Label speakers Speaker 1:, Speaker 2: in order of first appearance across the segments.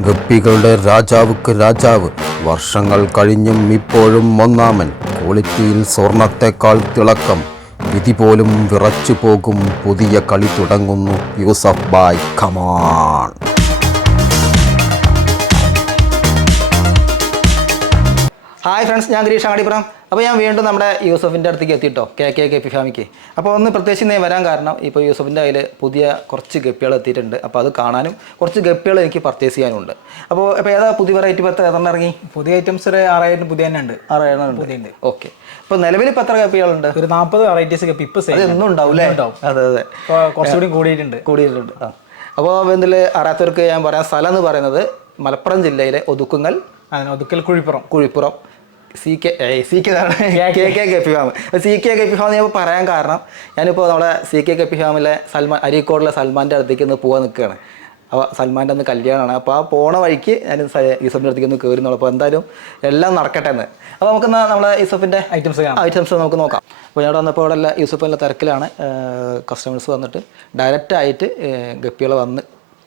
Speaker 1: ഗപ്പികളുടെ രാജാവുക്ക് രാജാവ്. വർഷങ്ങൾ കഴിഞ്ഞും ഇപ്പോഴും ഒന്നാമൻ. ക്വാളിറ്റിയിൽ സ്വർണത്തെക്കാൾ തിളക്കം. വിധി പോലും വിറച്ചു പോകും പുതിയ കളി തുടങ്ങുന്നു. Yusuf bhai come on
Speaker 2: hi friends ഞാൻ ഗിരീഷ് അങ്ങാടിപ്പുറം. അപ്പോൾ ഞാൻ വീണ്ടും നമ്മുടെ യൂസഫിന്റെ അടുത്തേക്ക് എത്തിയിട്ടോ കെ കെ കെ പി ഫാമിക്ക്. അപ്പോൾ ഒന്ന് പ്രത്യേകിച്ച് ഇന്നേ വരാൻ കാരണം ഇപ്പോൾ യൂസഫിന്റെ കയ്യിൽ പുതിയ കുറച്ച് ഗപ്പികൾ എത്തിയിട്ടുണ്ട്. അപ്പോൾ അത് കാണാനും കുറച്ച് ഗപ്പികൾ എനിക്ക് പർച്ചേസ് ചെയ്യാനുണ്ട്. അപ്പോൾ ഇപ്പോൾ ഏതാ പുതിയ വെറൈറ്റി പത്ത് എത്ര ഇറങ്ങി?
Speaker 3: പുതിയ ഐറ്റംസ് ഒരു ആറായിരം പുതിയ തന്നെ ഉണ്ട്.
Speaker 2: ആറായിരം
Speaker 3: പുതിയുണ്ട്.
Speaker 2: ഓക്കെ അപ്പോൾ നിലവിൽ ഇപ്പോൾ എത്ര ഗപ്പികളുണ്ട്?
Speaker 3: ഒരു നാൽപ്പത് വെറൈറ്റീസ് ഒക്കെ ഇപ്പോൾ
Speaker 2: സെയിൽ എന്നും ഉണ്ടാവും അല്ലേ? അതെ അതെ.
Speaker 3: കുറച്ചുകൂടി കൂടിയിട്ടുണ്ട്.
Speaker 2: കൂടിയിട്ടുണ്ട്. ആ. അപ്പോൾ ഇതിൽ അറിയാത്തവർക്ക് ഞാൻ പറയാം സ്ഥലം എന്ന് പറയുന്നത് മലപ്പുറം ജില്ലയിലെ Othukkungal
Speaker 3: Othukkal Kuzhippuram.
Speaker 2: Kuzhippuram. C K C K K K. K P farm. C K K P farm ഞാൻ പറയാൻ കാരണം ഞാനിപ്പോൾ നമ്മുടെ സി കെ കെ പി ഫാമിലെ സൽമാൻ അരീക്കോടിലെ സൽമാന്റെ അടുത്തേക്ക് ഒന്ന് പോകാൻ നിൽക്കുകയാണ് അപ്പോൾ സൽമാന്റെ അന്ന് കല്യാണമാണ് അപ്പോൾ ആ പോണ വഴിക്ക് ഞാൻ യൂസഫിന്റെ അടുത്തേക്ക് ഒന്ന് കയറുന്നുള്ളൂ അപ്പോൾ എന്തായാലും എല്ലാം നടക്കട്ടെ എന്ന്. അപ്പോൾ നമുക്ക് നമ്മളെ യൂസഫിന്റെ
Speaker 3: ഐറ്റംസ് കാണാം.
Speaker 2: ഐറ്റംസ് നമുക്ക് നോക്കാം. അപ്പോൾ ഞാൻ വന്നപ്പോൾ ഇവിടെ എല്ലാം യൂസഫിന്റെ തിരക്കിലാണ്. കസ്റ്റമേഴ്സ് വന്നിട്ട് ഡയറക്റ്റ് ആയിട്ട് ഗപ്പികൾ വന്ന്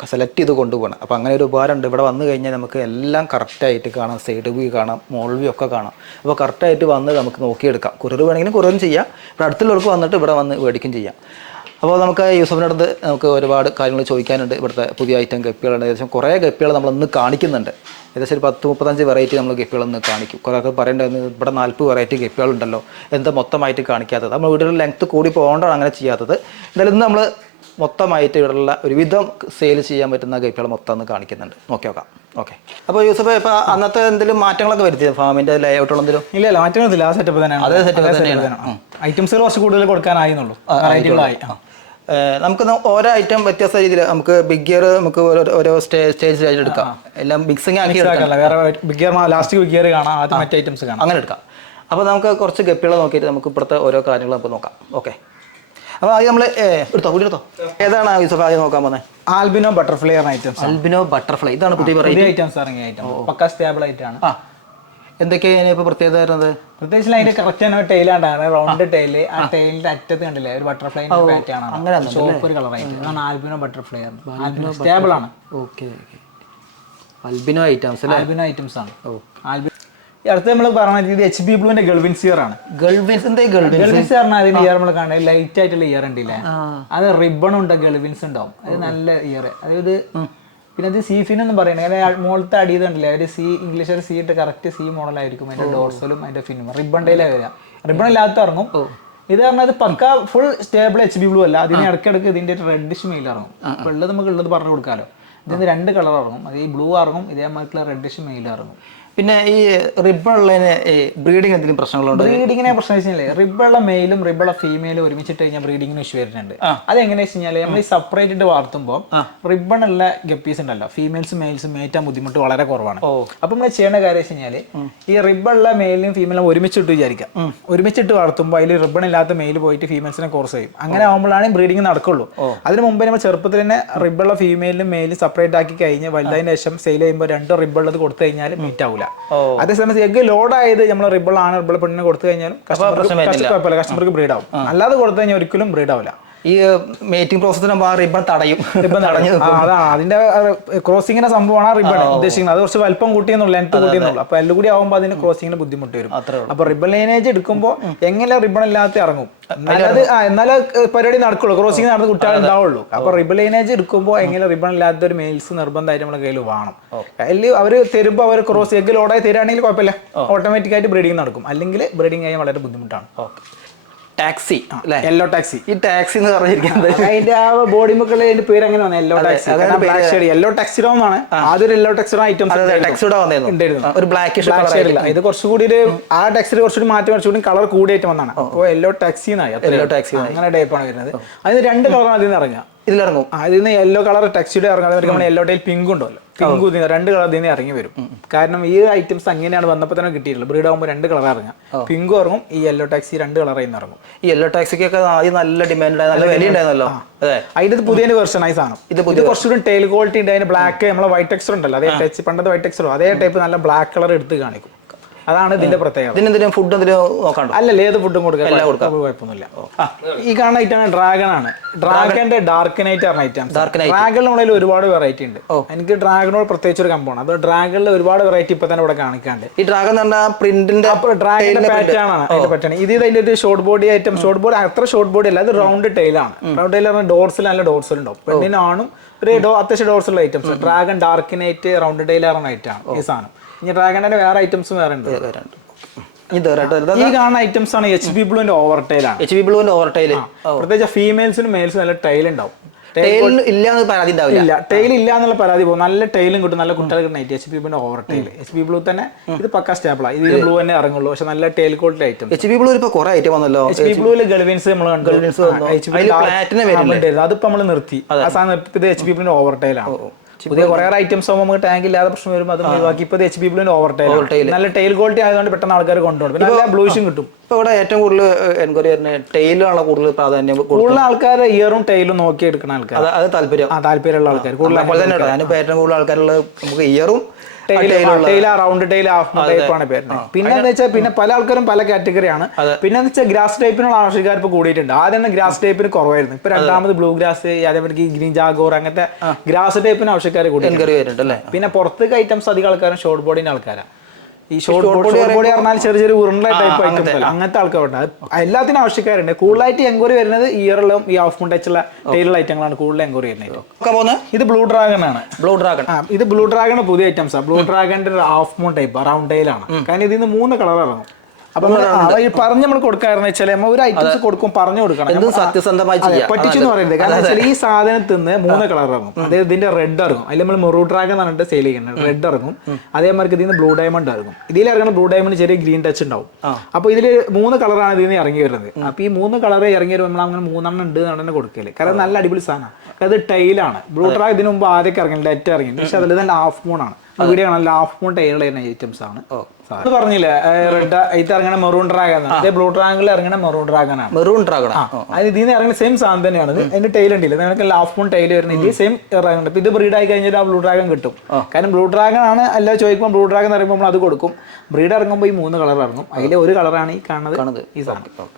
Speaker 2: സെലക്ട് ചെയ്ത് കൊണ്ടുപോകണം. അപ്പോൾ അങ്ങനെ ഒരു ഉപകാരമുണ്ട്. ഇവിടെ വന്നു കഴിഞ്ഞാൽ നമുക്ക് എല്ലാം കറക്റ്റായിട്ട് കാണാം. സൈഡ് വ്യൂ കാണാം. മോൾ വ്യൂ ഒക്കെ കാണാം. അപ്പോൾ കറക്റ്റായിട്ട് വന്ന് നമുക്ക് നോക്കിയെടുക്കാം. കുറിയർ വേണമെങ്കിലും കുറിയറും ചെയ്യാം. ഇവിടെ അടുത്തുള്ളവർക്ക് വന്നിട്ട് ഇവിടെ വന്ന് മേടിക്കും ചെയ്യാം. അപ്പോൾ നമുക്ക് യൂസഫിന്റെ അടുത്ത് നമുക്ക് ഒരുപാട് കാര്യങ്ങൾ ചോദിക്കാനുണ്ട്. ഇവിടുത്തെ പുതിയ ഐറ്റം ഗപ്പികളുണ്ട് ഏകദേശം കുറേ ഗപ്പികൾ നമ്മൾ ഇന്ന് കാണിക്കുന്നുണ്ട്. ഏകദേശം ഒരു പത്ത് മുപ്പത്തഞ്ച് വെറൈറ്റി നമ്മൾ ഗപ്പികൾ ഇന്ന് കാണിക്കും. കുറേ ഒക്കെ പറയേണ്ടത് ഇവിടെ നാൽപ്പത് വെറൈറ്റി ഗപ്പികളുണ്ടല്ലോ. എന്താ മൊത്തമായിട്ട് കാണിക്കാത്തത്? നമ്മൾ വീടുകളിൽ ലെങ്ത്ത് കൂടി പോകേണ്ടതാണ് അങ്ങനെ ചെയ്യാത്തത്. എന്തായാലും ഇന്ന് നമ്മൾ മൊത്തമായിട്ട് ഇവിടെയുള്ള ഒരുവിധം സെയിൽ ചെയ്യാൻ പറ്റുന്ന ഗപ്പികൾ മൊത്തം ഒന്ന് കാണിക്കുന്നുണ്ട്. നോക്കി നോക്കാം. ഓക്കെ അപ്പോൾ യൂസഫ് ഇപ്പോൾ അന്നത്തെ എന്തെങ്കിലും മാറ്റങ്ങളൊക്കെ വരുത്തിയത് ഫാമിന്റെ ലേഔട്ടുള്ള എന്തെങ്കിലും?
Speaker 3: ഇല്ല ഇല്ല. മാറ്റങ്ങൾ ആ സെറ്റപ്പ് തന്നെയാണ്.
Speaker 2: അതേ സെറ്റപ്പ് തന്നെയാണ്.
Speaker 3: ഐറ്റംസുകൾ കുറച്ച് കൂടുതൽ വെറൈറ്റികളായി
Speaker 2: ഏഹ് നമുക്ക് ഓരോ ഐറ്റം വ്യത്യസ്ത രീതിയിൽ നമുക്ക് ബിഗ് ഗിയർ നമുക്ക് ഓരോ- സ്റ്റേജ് സ്റ്റേജ് ആയിട്ട് എടുക്കാം. എല്ലാം മിക്സിങ് ആക്കി
Speaker 3: വേറെ big gear last big gear കാണാം. ആദ്യം മറ്റേ ഐറ്റംസ് കാണാം.
Speaker 2: അങ്ങനെ എടുക്കാം. അപ്പോൾ നമുക്ക് കുറച്ച് ഗപ്പികൾ നോക്കിയിട്ട് നമുക്ക് ഇപ്പോഴത്തെ ഓരോ കാര്യങ്ങളും നമുക്ക് നോക്കാം. ഓക്കെ അപ്പോൾ ആദ്യം നമ്മൾ എടുത്തോ കൂടി എടുത്തോ? ഏതാണ് യൂസഫ് ആദ്യം നോക്കാൻ പോകുന്നത്
Speaker 3: ആൽബിനോ ബട്ടർഫ്ലൈ ആണ്. ഐറ്റംസ്
Speaker 2: ആൽബിനോ ബട്ടർഫ്ലൈ ഇതാണ് പുതിയ വെറൈറ്റി
Speaker 3: ഐറ്റംസ് ഇറങ്ങിയ ഐറ്റം പക്ക സ്റ്റേബിൾ ആയിട്ടാണ്
Speaker 2: ആ. എന്തൊക്കെയാണ് ഇപ്പോൾ പ്രത്യേകത വരുന്നത്?
Speaker 3: പ്രത്യേകിച്ച് അതിന്റെ കറക്റ്റ് ആണ് ടൈലാണ്ടാണ് റൗണ്ട് ടൈൽ ആ. ടൈലിന്റെ അറ്റത്ത് കണ്ടില്ലേ? ഒരു ബട്ടർഫ്ലൈ പാറ്റേൺ ആണ്. ചോപ്പ് ഒരു കളറായിട്ട് അതാണ് ആൽബിനോ ബട്ടർഫ്ലൈ ആൽബിനോ സ്റ്റേബിൾ ആണ്.
Speaker 2: Okay okay. ആൽബിനോ ഐറ്റംസ് അല്ലേ?
Speaker 3: ആൽബിനോ ഐറ്റംസ് ആണ്. ഓ. ഈ അടുത്ത് നമ്മൾ പറഞ്ഞ ഇത് എച്ച് ബി ബ്ലൂവിന്റെ ഗൾവിൻ സിയർ ആണ്. ഗൾവിൻസിന്റെ പറഞ്ഞാൽ അതിന്റെ ഇയർ നമ്മൾ കാണുന്നത്. ലൈറ്റ് ആയിട്ടുള്ള ഇയർ ഉണ്ടല്ലേ? അത് റിബൺ ഉണ്ട് ഗൾവിൻസ് ഉണ്ടാവും. അത് നല്ല ഇയർ അതായത് പിന്നെ അത് സീഫിൻ എന്ന് പറയുന്നത് മുകളത്തെ അടിയത് ഉണ്ടല്ലേ ഒരു സി ഇംഗ്ലീഷ് സി ഇട്ട് കറക്റ്റ് സി മോഡലായിരിക്കും. അതിന്റെ ഡോർസലും അതിന്റെ ഫിനും റിബണിലേ വരിക റിബൺ ഇല്ലാത്ത ഇറങ്ങും. ഇത് പറഞ്ഞാൽ ഇത് പക്ക full stable H B blue അല്ല. അതിന് ഇടയ്ക്കിടയ്ക്ക് ഇതിന്റെ റെഡിഷ് മെയിൽ ഇറങ്ങും. വെള്ളം ഉള്ളത് നമുക്ക് ഉള്ളത് പറഞ്ഞു കൊടുക്കാലോ. ഇതിന് രണ്ട് കളർ ഇറങ്ങും. അത് ഈ ബ്ലൂ ഇറങ്ങും ഇതേമാതിരിയുള്ള റെഡിഷ് മെയിൽ ഇറങ്ങും.
Speaker 2: പിന്നെ ഈ റിബിളിന് ബ്രീഡിംഗ് എന്തെങ്കിലും പ്രശ്നങ്ങളുണ്ട്?
Speaker 3: ബ്രീഡിങ്ങിനെ പ്രശ്നം വെച്ചാൽ റിബുള്ള മെയിലും റിബുള്ള ഫീമെയിലും ഒരുമിച്ചിട്ട് കഴിഞ്ഞാൽ ബ്രീഡിങ്ങിന് ഇഷ്യൂ വരുന്നുണ്ട്. അതെങ്ങനെയാ വെച്ച് കഴിഞ്ഞാൽ നമ്മൾ ഈ സെപ്പറേറ്റ് ഇട്ട് വളർത്തുമ്പോൾ റിബണുള്ള ഗപ്പീസ് ഉണ്ടല്ലോ. ഫീമെയിൽസും മെയിൽസും മേറ്റാൻ ബുദ്ധിമുട്ട് വളരെ കുറവാണ്. അപ്പൊ നമ്മൾ ചെയ്യേണ്ട കാര്യം വെച്ച് കഴിഞ്ഞാൽ ഈ റിബുള്ള മെയിലും ഫീമെയിലും ഒരുമിച്ചിട്ട് വിചാരിക്കാം. ഒരുമിച്ചിട്ട് വളർത്തുമ്പോൾ അതിൽ റിബൺ ഇല്ലാത്ത മെയിൽ പോയിട്ട് ഫീമെയിൽസിനെ കോഴ്സ് ചെയ്യും. അങ്ങനെ ആകുമ്പോഴാണ് ബ്രീഡിംഗ് നടക്കുള്ളൂ. അതിന് മുമ്പ് നമ്മൾ ചെറുപ്പത്തിൽ തന്നെ റിബുള്ള ഫീമെയിലും മെയിലും സെപ്പറേറ്റ് ആക്കി കഴിഞ്ഞ് വലുതായതിനു ശേഷം സെയിൽ ചെയ്യുമ്പോൾ രണ്ട് റിബുള്ളത് കൊടുത്തു കഴിഞ്ഞാൽ മീറ്റ് ആവില്ല അതേസമയത്ത് എഗ് ലോഡായത് നമ്മൾ റിബിൾ ആണ് റിബിൾ പെണ്ണിന് കൊടുത്തു കഴിഞ്ഞാലും കുഴപ്പമില്ല. കസ്റ്റമർക്ക് ബ്രീഡ് ആവും. അല്ലാതെ കൊടുത്തു കഴിഞ്ഞാൽ ഒരിക്കലും ബ്രീഡ് ആവില്ല.
Speaker 2: ഈ മേറ്റിംഗ് പ്രോസസ്സിന് ആ റിബൺ തടയും.
Speaker 3: റിബൺ
Speaker 2: തടഞ്ഞു
Speaker 3: അതാണ് അതിന്റെ ക്രോസിങ്ങിന്റെ സംഭവമാണ് റിബൺ ഉദ്ദേശിക്കുന്നത്. അത് കുറച്ച് വലിപ്പം കൂട്ടിയെന്നുള്ളൂ ലെങ്ത് കൂട്ടിയെന്നുള്ളൂ. അപ്പൊ എല്ലാം കൂടി ആവുമ്പോൾ അതിന് ക്രോസിങ്ങിന് ബുദ്ധിമുട്ട് വരും. അപ്പൊ റിബൺ ലൈനേജ് എടുക്കുമ്പോൾ എങ്ങനെ റിബൺ ഇല്ലാത്ത ഇറങ്ങും? എന്നാലേ അത് എന്നാലേ പരിപാടി നടക്കുള്ളൂ. ക്രോസിങ് നടന്ന് കുട്ടികൾ ഉണ്ടാവുള്ളൂ. അപ്പൊ റിബൺ ലൈനേജ് എടുക്കുമ്പോൾ എങ്ങനെ റിബൺ ഇല്ലാത്ത ഒരു മെയിൽസ് നിർബന്ധമായിട്ട് നമ്മുടെ കയ്യിൽ വേണം. അല്ലെങ്കിൽ അവർ തരുമ്പോൾ അവർ ക്രോസ് എഗ് ലോഡായി തരാണെങ്കിൽ കുഴപ്പമില്ല. ഓട്ടോമാറ്റിക് ആയിട്ട് ബ്രീഡിങ് നടക്കും. അല്ലെങ്കിൽ ബ്രീഡിംഗ് ചെയ്യാൻ വളരെ ബുദ്ധിമുട്ടാണ്.
Speaker 2: ടാക്സി അല്ലേ?
Speaker 3: യെല്ലോ ടാക്സി
Speaker 2: ഈ ടാക്സി എന്ന് പറഞ്ഞിരിക്കുന്നത്
Speaker 3: അതിന്റെ ആ ബോഡി മക്കളെ അതിന്റെ പേര് അങ്ങനെ വന്നു yellow taxi black shade yellow tuxedo എന്നാണ് ആദ്യം യെല്ലോ ടാക്സിഡോ ഐറ്റംസ്
Speaker 2: വന്നിരുന്നു.
Speaker 3: ഉണ്ടായിരുന്നു.
Speaker 2: ഒരു
Speaker 3: ബ്ലാക്ക് ഷെയ്ഡ് ഇത് കുറച്ചുകൂടി ഒരു ആ ടാക്സിൽ കുറച്ചുകൂടി മാറ്റി കുറച്ചുകൂടി കളർ കൂടിയായിട്ട് വന്നാണ് അപ്പോൾ യെല്ലോ ടാക്സി എന്നായി.
Speaker 2: Yellow taxi
Speaker 3: അങ്ങനെ ടൈപ്പാണ് വരുന്നത്. അതിന് രണ്ട് കളറാണ് അതിൽ നിന്ന് ഇറങ്ങുക
Speaker 2: ഇതിലിറങ്ങും.
Speaker 3: അതിൽ നിന്ന് യെല്ലോ കളർ ടാക്സിയുടെ ഇറങ്ങാതെ യെല്ലോ ടൈൽ പിങ്ക് ഉണ്ടല്ലോ. പിങ്ക് ഇതിന് രണ്ട് കളർ ഇതിന് ഇറങ്ങി വരും. കാരണം ഈ ഐറ്റംസ് അങ്ങനെയാണ് വന്നപ്പോൾ തന്നെ കിട്ടിയിട്ടുള്ളത്. ബ്രീഡ് ആകുമ്പോൾ രണ്ട് കളർ ഇറങ്ങാം. പിങ്ക് ഇറങ്ങും ഈ യെല്ലോ ടാക്സി രണ്ട് കളർ നിന്ന് ഇറങ്ങും.
Speaker 2: ഈ യെല്ലോ ടാക്സിക്കൊക്കെ ആദ്യം നല്ല ഡിമാൻഡ് നല്ല വില ഉണ്ടായിരുന്നല്ലോ അതെ.
Speaker 3: അതിന്റെ പുതിയ വെർഷൻ ആയി സാധനം.
Speaker 2: ഇത്
Speaker 3: ഇത് കുറച്ചുകൂടി ടെയിൽ ക്വാളിറ്റി ഉണ്ട് അതിന് ബ്ലാക്ക് നമ്മളെ വൈറ്റ് ടെക്സ്റ്റർ ഉണ്ടല്ലോ. അതേ ടച്ച് പണ്ടത്തെ വൈറ്റ് ടെക്സ്റ്ററോ അതേ ടൈപ്പ് നല്ല ബ്ലാക്ക് കളർ എടുത്ത് കാണിക്കും. അതാണ് ഇതിന്റെ പ്രത്യേകത.
Speaker 2: ഇതിനെന്തിനും ഫുഡ് എന്തെങ്കിലും നോക്കാണ്ടോ?
Speaker 3: അല്ലല്ല ഏത് ഫുഡും കൊടുക്കാം. കൊടുക്കാം കുഴപ്പമൊന്നുമില്ല ഈ കാണുന്ന ഐറ്റം ഡ്രാഗൺ ആണ്. ഡ്രാഗന്റെ ഡാർക്ക് നൈറ്റ് ആണ് ഐറ്റം
Speaker 2: ഡാർക്ക് നൈറ്റ്
Speaker 3: ഡ്രാഗണിൽ ഒരുപാട് വെറൈറ്റി ഉണ്ട്. എനിക്ക് ഡ്രാഗണോട് പ്രത്യേകിച്ച് ഒരു കമ്പമാണ്. അത് ഡ്രാഗണിൽ ഒരുപാട് വെറൈറ്റി ഇപ്പൊ തന്നെ ഇവിടെ കാണിക്കാണ്ട്.
Speaker 2: ഈ ഡ്രാഗൺ എന്ന് പറഞ്ഞാൽ പ്രിന്റിന്റെ
Speaker 3: ഡ്രാഗണിന്റെ പാറ്റേൺ ആണ് അതിന്റെ പാറ്റേൺ ഇത് അതിന്റെ ഒരു short body item short body അത്ര ഷോർട്ട് ബോഡി അല്ല അത് റൗണ്ട് ടൈലാണ് റൗണ്ട് ടൈൽ പറഞ്ഞാൽ ഡോർസിൽ നല്ല ഡോർസിൽ ഉണ്ടാവും. പെണ്ണിനാണും ഒരു ഡോ അത്യാവശ്യം ഡോർസിലുള്ള items dragon dark night round tail പറഞ്ഞ ഐറ്റം ആണ് ഈ സാധനം. ഇനി ഡ്രാഗണിന്റെ വേറെ ഐറ്റംസും വേറെ ഉണ്ട്.
Speaker 2: ഇത് റെഡ്
Speaker 3: ഈ കാണുന്ന ഐറ്റംസ് ആണ് എച്ച് ബി ബ്ലൂവിന്റെ ഓവർ ടൈൽ ആണ്.
Speaker 2: എച്ച് ബി ബ്ലൂവിന്റെ ഓവർ ടൈൽ
Speaker 3: പ്രത്യേകിച്ച് ഫീമെയിൽസിനും മെയിൽസിനും നല്ല ടൈൽ ഉണ്ടാവും.
Speaker 2: ടൈൽ ഇല്ല പരാതി
Speaker 3: ഇല്ല ടൈൽ ഇല്ല എന്നുള്ള പരാതി പോകും. നല്ല ടൈലും കിട്ടും. നല്ല കുട്ടികൾക്ക് night H P ബ്ലൂന്റെ over tail H P blue തന്നെ ഇത് പക്ക സ്റ്റാബിളാണ് ഇത് ബ്ലൂ തന്നെ ഇറങ്ങുള്ളൂ. പക്ഷെ നല്ല tail quality item
Speaker 2: H B blue ഇപ്പൊ കുറെ ഐറ്റം വന്നല്ലോ.
Speaker 3: എച്ച് പി ബ്ലൂൽ ഗൾവിൻസ് നമ്മൾ കണ്ടു.
Speaker 2: വരില്ലേ?
Speaker 3: അതിപ്പോ നമ്മൾ നിർത്തി. ആ സാധനം നിർത്തി ഇത് എച്ച് പി ബ്ലൂന്റെ ഓവർ ടൈൽ ആണ് പുതിയ കുറെ ഐറ്റംസ് ആകുമ്പോൾ നമുക്ക് ടാങ്ക് ഇല്ലാതെ പ്രശ്നം വരുമ്പോൾ അത് ഒഴിവാക്കി. ഇപ്പൊ എച്ച് ബി ബ്ലൂന്റെ ഓവർ ടൈൽ നല്ല ടൈൽ ക്വാളിറ്റി ആയതുകൊണ്ട് പെട്ടെന്ന് ആൾക്കാർ കൊണ്ടുപോകും. പിന്നെ നല്ല ബ്ലൂഷും കിട്ടും.
Speaker 2: ഇപ്പൊ ഇവിടെ ഏറ്റവും കൂടുതൽ എൻക്വയറി വരുന്നത് ടൈലാണ് കൂടുതൽ പ്രാധാന്യം
Speaker 3: കൂടുതൽ ആൾക്കാർ ഇയറും ടൈലും നോക്കി എടുക്കുന്ന ആൾക്കാർ
Speaker 2: അത് താല്പര്യം.
Speaker 3: ആ താല്പര്യമുള്ള ആൾക്കാർ കൂടുതൽ
Speaker 2: അപ്പോൾ തന്നെ ഏറ്റവും കൂടുതൽ ആൾക്കാരുള്ള നമുക്ക് ഇയറും
Speaker 3: tail round tail half type ആണ് പേര് പിന്നെ വെച്ചാൽ പിന്നെ പല ആൾക്കാരും പല കാറ്റഗറിയാണ് പിന്നെ എന്ന് വെച്ചാൽ ഗ്രാസ് ടൈപ്പിനുള്ള ആവശ്യക്കാർ ഇപ്പൊ കൂടിയിട്ടുണ്ട്. ആദ്യം തന്നെ ഗ്രാസ് ടൈപ്പിന് കുറവായിരുന്നു. ഇപ്പൊ രണ്ടാമത് ബ്ലൂ ഗ്രാസ് അതേപോലെ ഗ്രീൻ ജാഗോർ അങ്ങനത്തെ ഗ്രാസ് ടൈപ്പിന് ആവശ്യക്കാർ കൂടി പിന്നെ പുറത്തേക്ക് ഐറ്റംസ് അധികം ആൾക്കാരും ഷോർട്ട് ബോഡിന്റെ ആൾക്കാരാണ് ഈ ഷോർട്ട് ബോഡി പറഞ്ഞാൽ ചെറിയ ചെറിയ ഉരുണ്ട ടൈപ്പ് ഐറ്റംസ് അങ്ങനത്തെ ആൾക്കാരുണ്ട്. എല്ലാത്തിനും ആവശ്യക്കാരുണ്ട്. കൂടുതലായിട്ട് എൻക്വയറി വരുന്നത് ഇയറിലും ഈ ഹാഫ് മൂൺ ടച്ചുള്ള ടൈലുള്ള ഐറ്റങ്ങളാണ് കൂടുതൽ എൻക്വയറി വരുന്നത് ഇത് ബ്ലൂ ഡ്രാഗൺ ആണ്.
Speaker 2: ബ്ലൂ ഡ്രാഗൺ
Speaker 3: ഇത് ബ്ലൂ ഡ്രാഗൺ പുതിയ ഐറ്റംസ് ആണ് ബ്ലൂ ഡ്രാഗന്റെ ഹാഫ് മൂൺ ടൈപ്പ് റൗണ്ട് ടൈലാണ് കാരണം ഇതിന് മൂന്ന് കളർ ഇറങ്ങും. അപ്പൊ ഈ പറഞ്ഞ് നമ്മൾ കൊടുക്കാറെന്ന് വെച്ചാൽ നമ്മൾ ഒരു ഐറ്റംസ് കൊടുക്കും പറഞ്ഞു കൊടുക്കണം.
Speaker 2: എന്തും സത്യസന്ധമായി പറ്റിച്ചെന്ന്
Speaker 3: പറ്റിച്ചു എന്ന് പറയുന്നത് കാരണം വെച്ചാൽ ഈ സാധനത്തിൽ നിന്ന് മൂന്ന് കളർ ഇറങ്ങും. അതായത് ഇതിന്റെ റെഡ് ഇറങ്ങും. അതിൽ നമ്മൾ മെറൂ ഡ്രാഗൺ എന്ന് പറഞ്ഞിട്ട് സെയിൽ ചെയ്യുന്നത്. റെഡ് ഇറങ്ങും. അതേമാതിരി ഇതിൽ നിന്ന് ബ്ലൂ ഡയമണ്ട് ഇറങ്ങും. ഇതിൽ ഇറങ്ങുന്ന ബ്ലൂ ഡയമണ്ട് ചെറിയ ഗ്രീൻ ടച്ച് ഉണ്ടാവും. അപ്പൊ ഇതിൽ മൂന്ന് കളറാണ് ഇതിൽ നിന്ന് ഇറങ്ങി വരുന്നത്. അപ്പൊ ഈ മൂന്ന് കളർ ഇറങ്ങി വരുമ്പോൾ നമ്മൾ അങ്ങനെ മൂന്നെണ്ണം ഉണ്ട് എന്നാണ് തന്നെ കൊടുക്കൽ. കാരണം നല്ല അടിപൊളി സാധനമാണ് അത് ടൈലാണ്. ബ്ലൂ ഇതിനു മുമ്പ് ആദ്യമൊക്കെ ഇറങ്ങി ഡെറ്റ് ഇറങ്ങി. പക്ഷെ അതിൽ തന്നെ ഹാഫ് മൂൺ ആണ്. വീഡിയോ ആണല്ലോ ഹാഫ് മൂൺ ടൈലുള്ള ഐറ്റംസ് ആണ്. അത് പറഞ്ഞില്ലേ റെഡ് ഇത് ഇറങ്ങണ മെറൂൺ ഡ്രാഗൺ അതേ ബ്ലൂ ഡ്രാഗണിൽ ഇറങ്ങണ മെറൂൺ ഡ്രാഗൺ ആണ്.
Speaker 2: മെറൂൺ ഡ്രാഗൺ
Speaker 3: അത് ഇതിൽ നിന്ന് ഇറങ്ങുന്ന സെയിം സാധനം തന്നെയാണ്. അതിന്റെ ടൈൽ ഉണ്ടല്ലോ. നിങ്ങൾക്ക് ലാഫ് മൂൺ ടൈൽ വരുന്ന ഇത് സെയിം ഇറങ്ങുന്നുണ്ട് ഇപ്പൊ ഇത് ബ്രീഡ് ആയി കഴിഞ്ഞാൽ ആ ബ്ലൂ ഡ്രാഗൺ കിട്ടും. കാരണം ബ്ലൂ ഡ്രാഗൺ ആണ് അല്ല ചോദിക്കുമ്പോൾ ബ്ലൂ ഡ്രാഗൺ പറയുമ്പോൾ നമ്മൾ അത് കൊടുക്കും. ബ്രീഡ് ഇറങ്ങുമ്പോൾ ഈ മൂന്ന് കളർ ഇറങ്ങും. അതിലെ ഒരു കളറാണ് ഈ കാണുന്നത് ഈ സാധനം.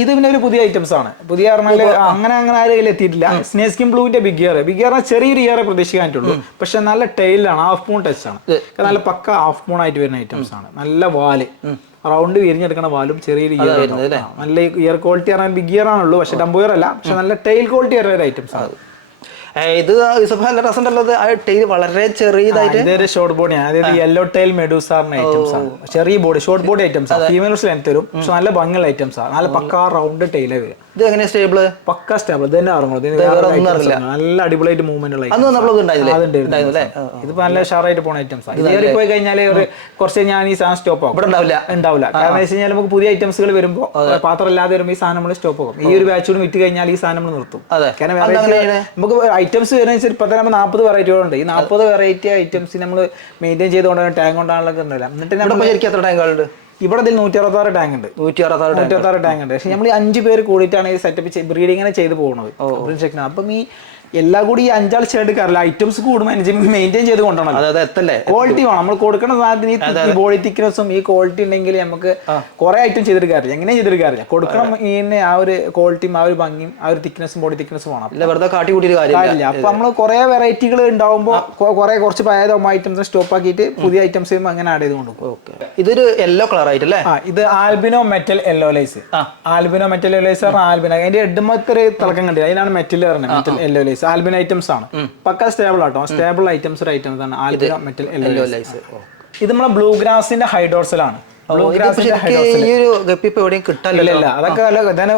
Speaker 3: ഇത് പിന്നെ ഒരു പുതിയ ഐറ്റംസ് ആണ്. പുതിയ പറഞ്ഞാൽ അങ്ങനെ അങ്ങനെ ആരും അതിൽ എത്തിയിട്ടില്ല സ്നേസ്കിൻ ബ്ലൂവിന്റെ ബിഗ് ഇയർ ബിഗ് ഇയർ ചെറിയൊരു ഇയറെ പ്രതീക്ഷിക്കാനായിട്ടുള്ളൂ. പക്ഷെ നല്ല ടൈലാണ് ഹാഫ് മൂൺ ടച്ച് ആണ്. നല്ല പക്ക ഹാഫ് മൂൺ ആയിട്ട് വരുന്ന ഐറ്റംസ് ആണ്. നല്ല വാൽ. റൗണ്ട് വിരിഞ്ഞെടുക്കുന്ന വാലും ചെറിയൊരു ഇയർ നല്ല ഇയർ ക്വാളിറ്റി പറഞ്ഞാൽ ബിഗ് ഇയർ ആണുള്ളൂ. പക്ഷെ ഡംബോയർ അല്ല. പക്ഷെ നല്ല ടൈൽ ക്വാളിറ്റി വരുന്ന ഐറ്റംസ് ആണ്.
Speaker 2: ഇത് യൂസഫ് നല്ല രസമുണ്ടല്ലോ ഇത് ആ ടൈൽ വളരെ ചെറിയതായിട്ട്
Speaker 3: ഇതൊരു ഷോർട്ട് ബോഡി അതായത് യെല്ലോ ടൈൽ മെഡൂസാറിന് ഐറ്റംസ് ആണ്. ചെറിയ ബോഡി ഷോർട്ട് ബോഡി ഐറ്റംസ് ആണ്. ഫീമെയിൽസ് ലെങ്ത് വരും. പക്ഷെ നല്ല ഭംഗിയുള്ള ഐറ്റംസ് ആണ്. നല്ല പക്കാ റൗണ്ട് ടൈലേ വരും
Speaker 2: ഇത് എങ്ങനെ സ്റ്റേബിൾ
Speaker 3: പക്ക സ്റ്റേബിൾ ഇത് തന്നെ ഇറങ്ങുള്ളൂ നല്ല അടിപൊളിയായിട്ട് മൂവ്മെന്റ് ഉള്ള
Speaker 2: അന്ന് ഉണ്ടായില്ലേ
Speaker 3: അതുണ്ടായിരുന്നു ഇതിപ്പോ നല്ല ഷാറായിട്ട് പോണ ഐറ്റംസ് ആണ് പോയി കഴിഞ്ഞാൽ ഒരു കുറച്ച് ഞാൻ ഈ സാധനം സ്റ്റോപ്പ് ആകും
Speaker 2: ഇവിടെ ഉണ്ടാവില്ല.
Speaker 3: ഉണ്ടാവില്ല. കാരണം വെച്ച് കഴിഞ്ഞാൽ നമുക്ക് പുതിയ ഐറ്റംസുകൾ വരുമ്പോൾ പാത്രം ഇല്ലാതെ വരുമ്പോൾ ഈ സാധനം നമ്മൾ സ്റ്റോപ്പ് ആകും ഈ ഒരു ബാച്ച് കൂടി വിറ്റ് കഴിഞ്ഞാൽ ഈ സാധനം നമ്മൾ നിർത്തും. കാരണം നമുക്ക് ഐറ്റംസ് വരുന്ന ഇപ്പൊ തന്നെ നാൽപ്പത് വെറൈറ്റികളുണ്ട് ഈ നാൽപ്പത് വെറൈറ്റി ഐറ്റംസ് നമ്മൾ മെയിന്റെയിൻ ചെയ്തുകൊണ്ടാണ് ടാങ്ക് കൊണ്ടാണല്ലോ ഉണ്ടല്ല എന്നിട്ട്
Speaker 2: നമ്മുടെ ടാങ്കുകളുണ്ട്
Speaker 3: ഇവിടെ ഇതിൽ നൂറ്റി അറുപത്താറ് ടാങ്ക് ഉണ്ട്.
Speaker 2: നൂറ്റി അറുപത്താറ്
Speaker 3: നൂറ്റി അറുപത്താറ് ടാങ്ക് ഉണ്ട്. പക്ഷെ നമ്മൾ അഞ്ച് പേര് കൂടിയിട്ടാണ് ഈ സെറ്റപ്പ് ബ്രീഡിങ്ങിനെ ചെയ്ത് പോകുന്നത്. അപ്പം ഈ എല്ലാം കൂടി ഈ അഞ്ചാൾ ചേർത്ത് കയറില്ല ഐറ്റംസ് കൂടുമ്പോൾ മെയിന്റെയിൻ ചെയ്ത് കൊണ്ടുപോകണം ക്വാളിറ്റി വേണം. നമ്മൾ കൊടുക്കുന്ന സാധനത്തിന് ഈ ബോഡി തിക്നെസ്സും ഈ ക്വാളിറ്റി ഉണ്ടെങ്കിൽ നമുക്ക് കുറെ ഐറ്റം ചെയ്തിട്ട് കാര്യമില്ല. എങ്ങനെയും ചെയ്തിട്ട് കാര്യമില്ല. കൊടുക്കണം ഈ ആ ഒരു ക്വാളിറ്റിയും ആ ഒരു ഭംഗിയും ആ ഒരു തിക്നെസ്സും ബോഡി തിക്നെസ്സും വേണം.
Speaker 2: വെറുതെ കാട്ടി കൂട്ടിയിട്ട് കാര്യമില്ല.
Speaker 3: അപ്പൊ നമ്മൾ കുറെ വെറൈറ്റികൾ ഉണ്ടാവുമ്പോൾ കുറെ കുറച്ച് പഴയതാകുമ്പോൾ ഐറ്റംസ് സ്റ്റോപ്പ് ആക്കിയിട്ട് പുതിയ ഐറ്റംസ് അങ്ങനെ ആഡ് ചെയ്ത് കൊണ്ടുപോകും
Speaker 2: ഇതൊരു യെല്ലോ കളർ ആയിട്ടല്ലേ?
Speaker 3: ആ ഇത് albino metal yellow lace albino metal yellow lace albino. അതിന്റെ എഡ്മത്തൊരു തിളക്കം കണ്ടില്ല? അതിനാണ് മെറ്റൽ പറഞ്ഞത്. Metal yellow lace albino items ആണ്. പക്ക സ്റ്റേബിൾ ആട്ടോ. സ്റ്റേബിൾ ഐറ്റംസ് ഒരു ഐറ്റംസ് ആണ് ആൽബിനോ മെറ്റൽ എല്ലോ ലൈസ് ഇത് നമ്മളെ ബ്ലൂ ഗ്രാസിന്റെ ഹൈഡോർസലാണ് അതൊക്കെ